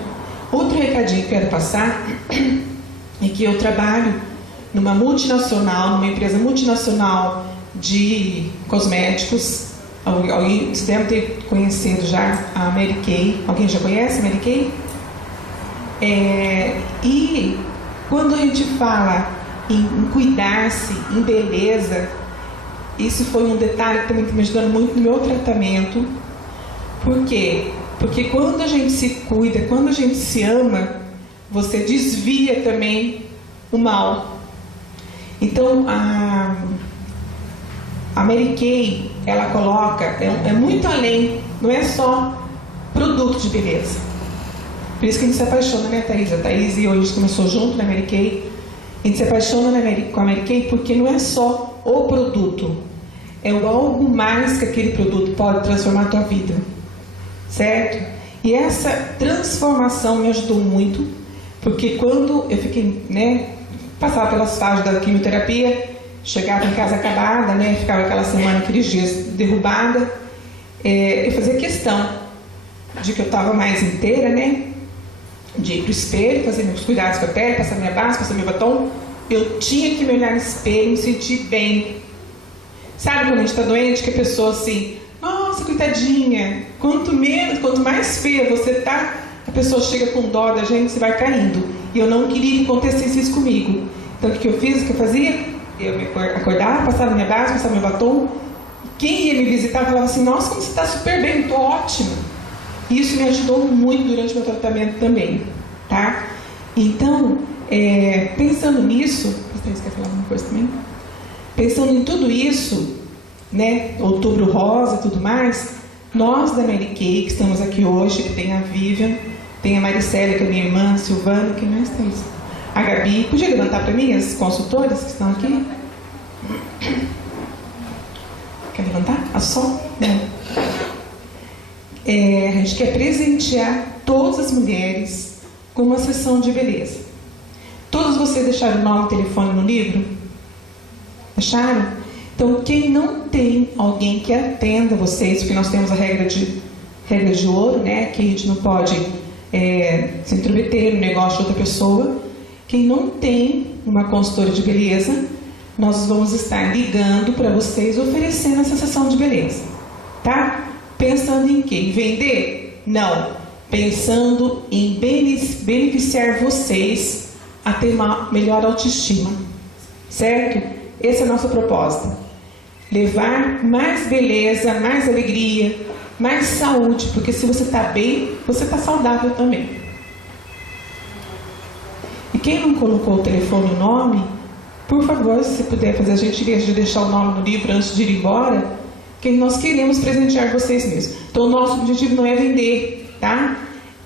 Outro recadinho que eu quero passar é que eu trabalho numa empresa multinacional de cosméticos. Alguém, você deve ter conhecido já a Mary Kay. Alguém já conhece a Mary Kay? E quando a gente fala em cuidar-se, em beleza, isso foi um detalhe que também está me ajudando muito no meu tratamento. Por quê? Porque quando a gente se cuida, quando a gente se ama, você desvia também o mal. Então, a Mary Kay, ela coloca, é muito além, não é só produto de beleza. Por isso que a gente se apaixona, né, Thaís? A Thaís e eu, a gente começou junto na Mary Kay. A gente se apaixona com a Mary Kay porque não é só o produto, é o algo mais que aquele produto pode transformar a tua vida, certo? E essa transformação me ajudou muito, Porque quando eu fiquei, né, passava pelas fases da quimioterapia, chegava em casa acabada, né, ficava aquela semana, aqueles dias derrubada, eu fazia questão de que eu estava mais inteira, né, de ir para o espelho, fazer meus cuidados com a pele, passar minha base, passar meu batom. Eu tinha que me olhar no espelho e me sentir bem. Sabe quando a gente está doente, que a pessoa assim, nossa, coitadinha, quanto mais feia você tá, a pessoa chega com dó da gente, você vai caindo. E eu não queria que acontecesse isso comigo. Então o que eu fiz, o que eu fazia? Eu me acordava, passava minha base, passava meu batom. Quem ia me visitar falava assim, nossa, como você está super bem, estou ótima. E isso me ajudou muito durante o meu tratamento também, tá? Então, pensando nisso, você quer falar alguma coisa também? Pensando em tudo isso, né, Outubro Rosa e tudo mais, nós da Mary Kay, que estamos aqui hoje, que tem a Vivian, tem a Maricela, que é minha irmã, a Silvana, quem mais tem isso? A Gabi, podia levantar para mim as consultoras que estão aqui? Quer levantar? A Sol? Não. A gente quer presentear todas as mulheres com uma sessão de beleza. Todos vocês deixaram o nome e telefone no livro? Acharam? Então, quem não tem alguém que atenda vocês, porque nós temos a regra de ouro, né, que a gente não pode se intrometer no negócio de outra pessoa. Quem não tem uma consultora de beleza, nós vamos estar ligando para vocês, oferecendo essa sessão de beleza, tá? Pensando em quê? Em vender? Não. Pensando em beneficiar vocês a ter uma melhor autoestima, certo? Esse é o nosso propósito. Levar mais beleza, mais alegria, mais saúde, porque se você está bem, você está saudável também. E quem não colocou o telefone e o nome, por favor, se você puder fazer a gentileza de deixar o nome no livro antes de ir embora, que nós queremos presentear vocês mesmos. Então, o nosso objetivo não é vender, tá?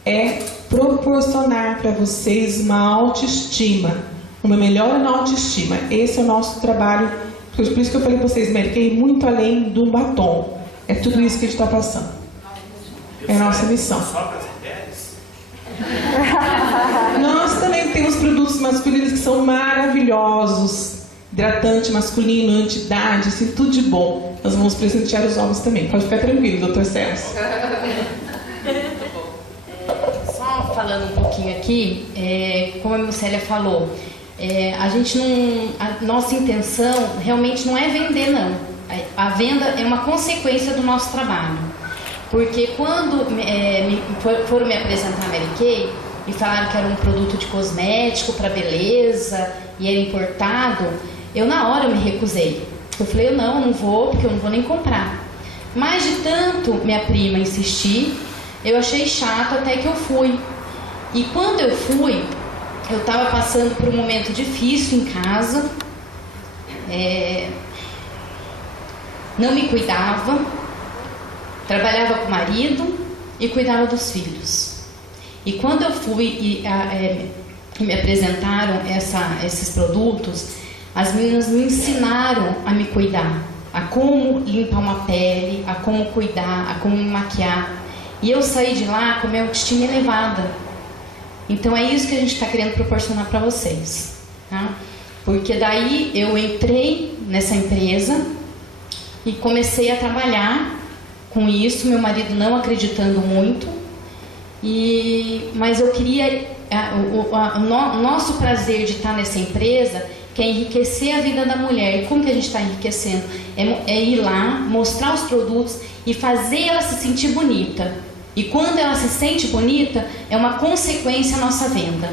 É proporcionar para vocês uma autoestima, uma melhora na autoestima. Esse é o nosso trabalho. Por isso que eu falei para vocês, Mary Kay, muito além do batom. É tudo isso que a gente está passando. É a nossa missão. Só para as mulheres? Nós também temos produtos masculinos que são maravilhosos. Hidratante masculino, anti-idade, assim, tudo de bom. Nós vamos presentear os homens também. Pode ficar tranquilo, Dr. Celso. Só falando um pouquinho aqui, como a Lucélia falou, a nossa intenção realmente não é vender, não. A venda é uma consequência do nosso trabalho. Porque quando foram me apresentar a Mary Kay e falaram que era um produto de cosmético para beleza e era importado, eu na hora me recusei. Eu falei, eu não vou, porque eu não vou nem comprar. Mas de tanto minha prima insistir, eu achei chato até que eu fui. E quando eu fui, eu estava passando por um momento difícil em casa, não me cuidava, trabalhava com o marido e cuidava dos filhos. E quando eu fui e me apresentaram esses produtos, as meninas me ensinaram a me cuidar, a como limpar uma pele, a como cuidar, a como me maquiar. E eu saí de lá com a minha autoestima elevada. Então é isso que a gente está querendo proporcionar para vocês, tá? Porque daí eu entrei nessa empresa e comecei a trabalhar com isso, meu marido não acreditando muito, mas eu queria, o nosso prazer de estar nessa empresa, que é enriquecer a vida da mulher. E como que a gente está enriquecendo? É ir lá, mostrar os produtos e fazer ela se sentir bonita. E quando ela se sente bonita, é uma consequência a nossa venda.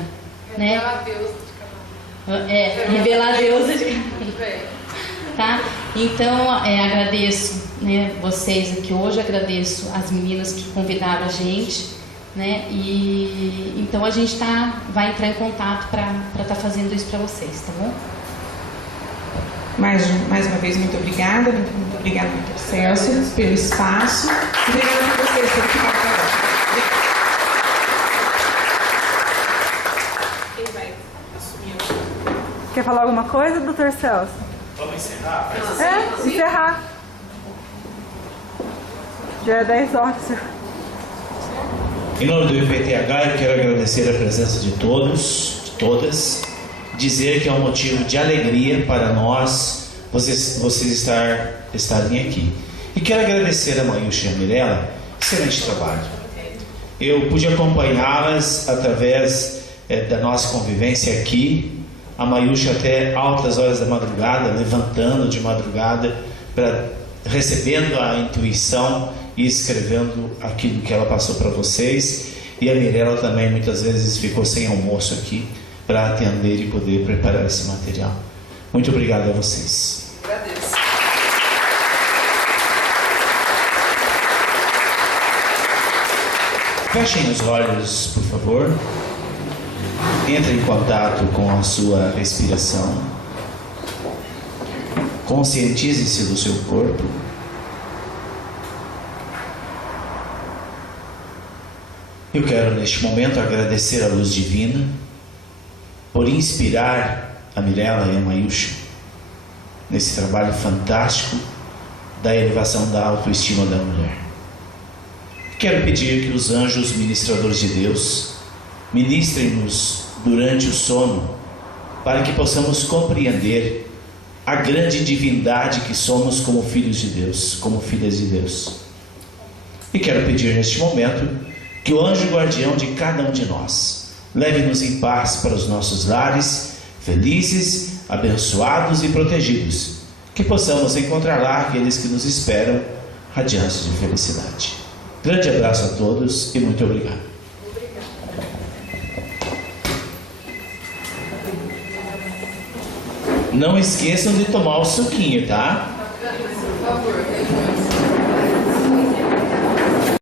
Revelar a deusa de cada revelar a deusa de cada. Tá? Então, agradeço, né, vocês aqui hoje, agradeço as meninas que convidaram a gente, né, e então a gente vai entrar em contato para estar fazendo isso para vocês, tá bom? Mais uma vez, muito obrigada, muito obrigada, Dr. Celso, pelo espaço. Obrigada a vocês por ficar aqui agora. Quem vai assumir? Quer falar alguma coisa, Dr. Celso? Vamos encerrar? Encerrar. Já é 10 horas. Em nome do IPTH, eu quero agradecer a presença de todos, de todas, dizer que é um motivo de alegria para nós, vocês estarem aqui. E quero agradecer a Mayusha e a Mirella, excelente trabalho. Eu pude acompanhá-las através da nossa convivência aqui, a Mayusha até altas horas da madrugada, levantando de madrugada, recebendo a intuição e escrevendo aquilo que ela passou para vocês. E a Mirella também muitas vezes ficou sem almoço aqui para atender e poder preparar esse material. Muito obrigado a vocês. Agradeço. Fechem os olhos, por favor. Entre em contato com a sua respiração. Conscientize-se do seu corpo. Eu quero neste momento agradecer a luz divina por inspirar a Mirella e a Mayusha nesse trabalho fantástico da elevação da autoestima da mulher. Quero pedir que os anjos ministradores de Deus ministrem-nos durante o sono, para que possamos compreender a grande divindade que somos como filhos de Deus, como filhas de Deus. E quero pedir neste momento que o anjo guardião de cada um de nós leve-nos em paz para os nossos lares, felizes, abençoados e protegidos, que possamos encontrar lá aqueles que nos esperam, radiantes de felicidade. Grande abraço a todos e muito obrigado. Não esqueçam de tomar o suquinho, tá? Por favor,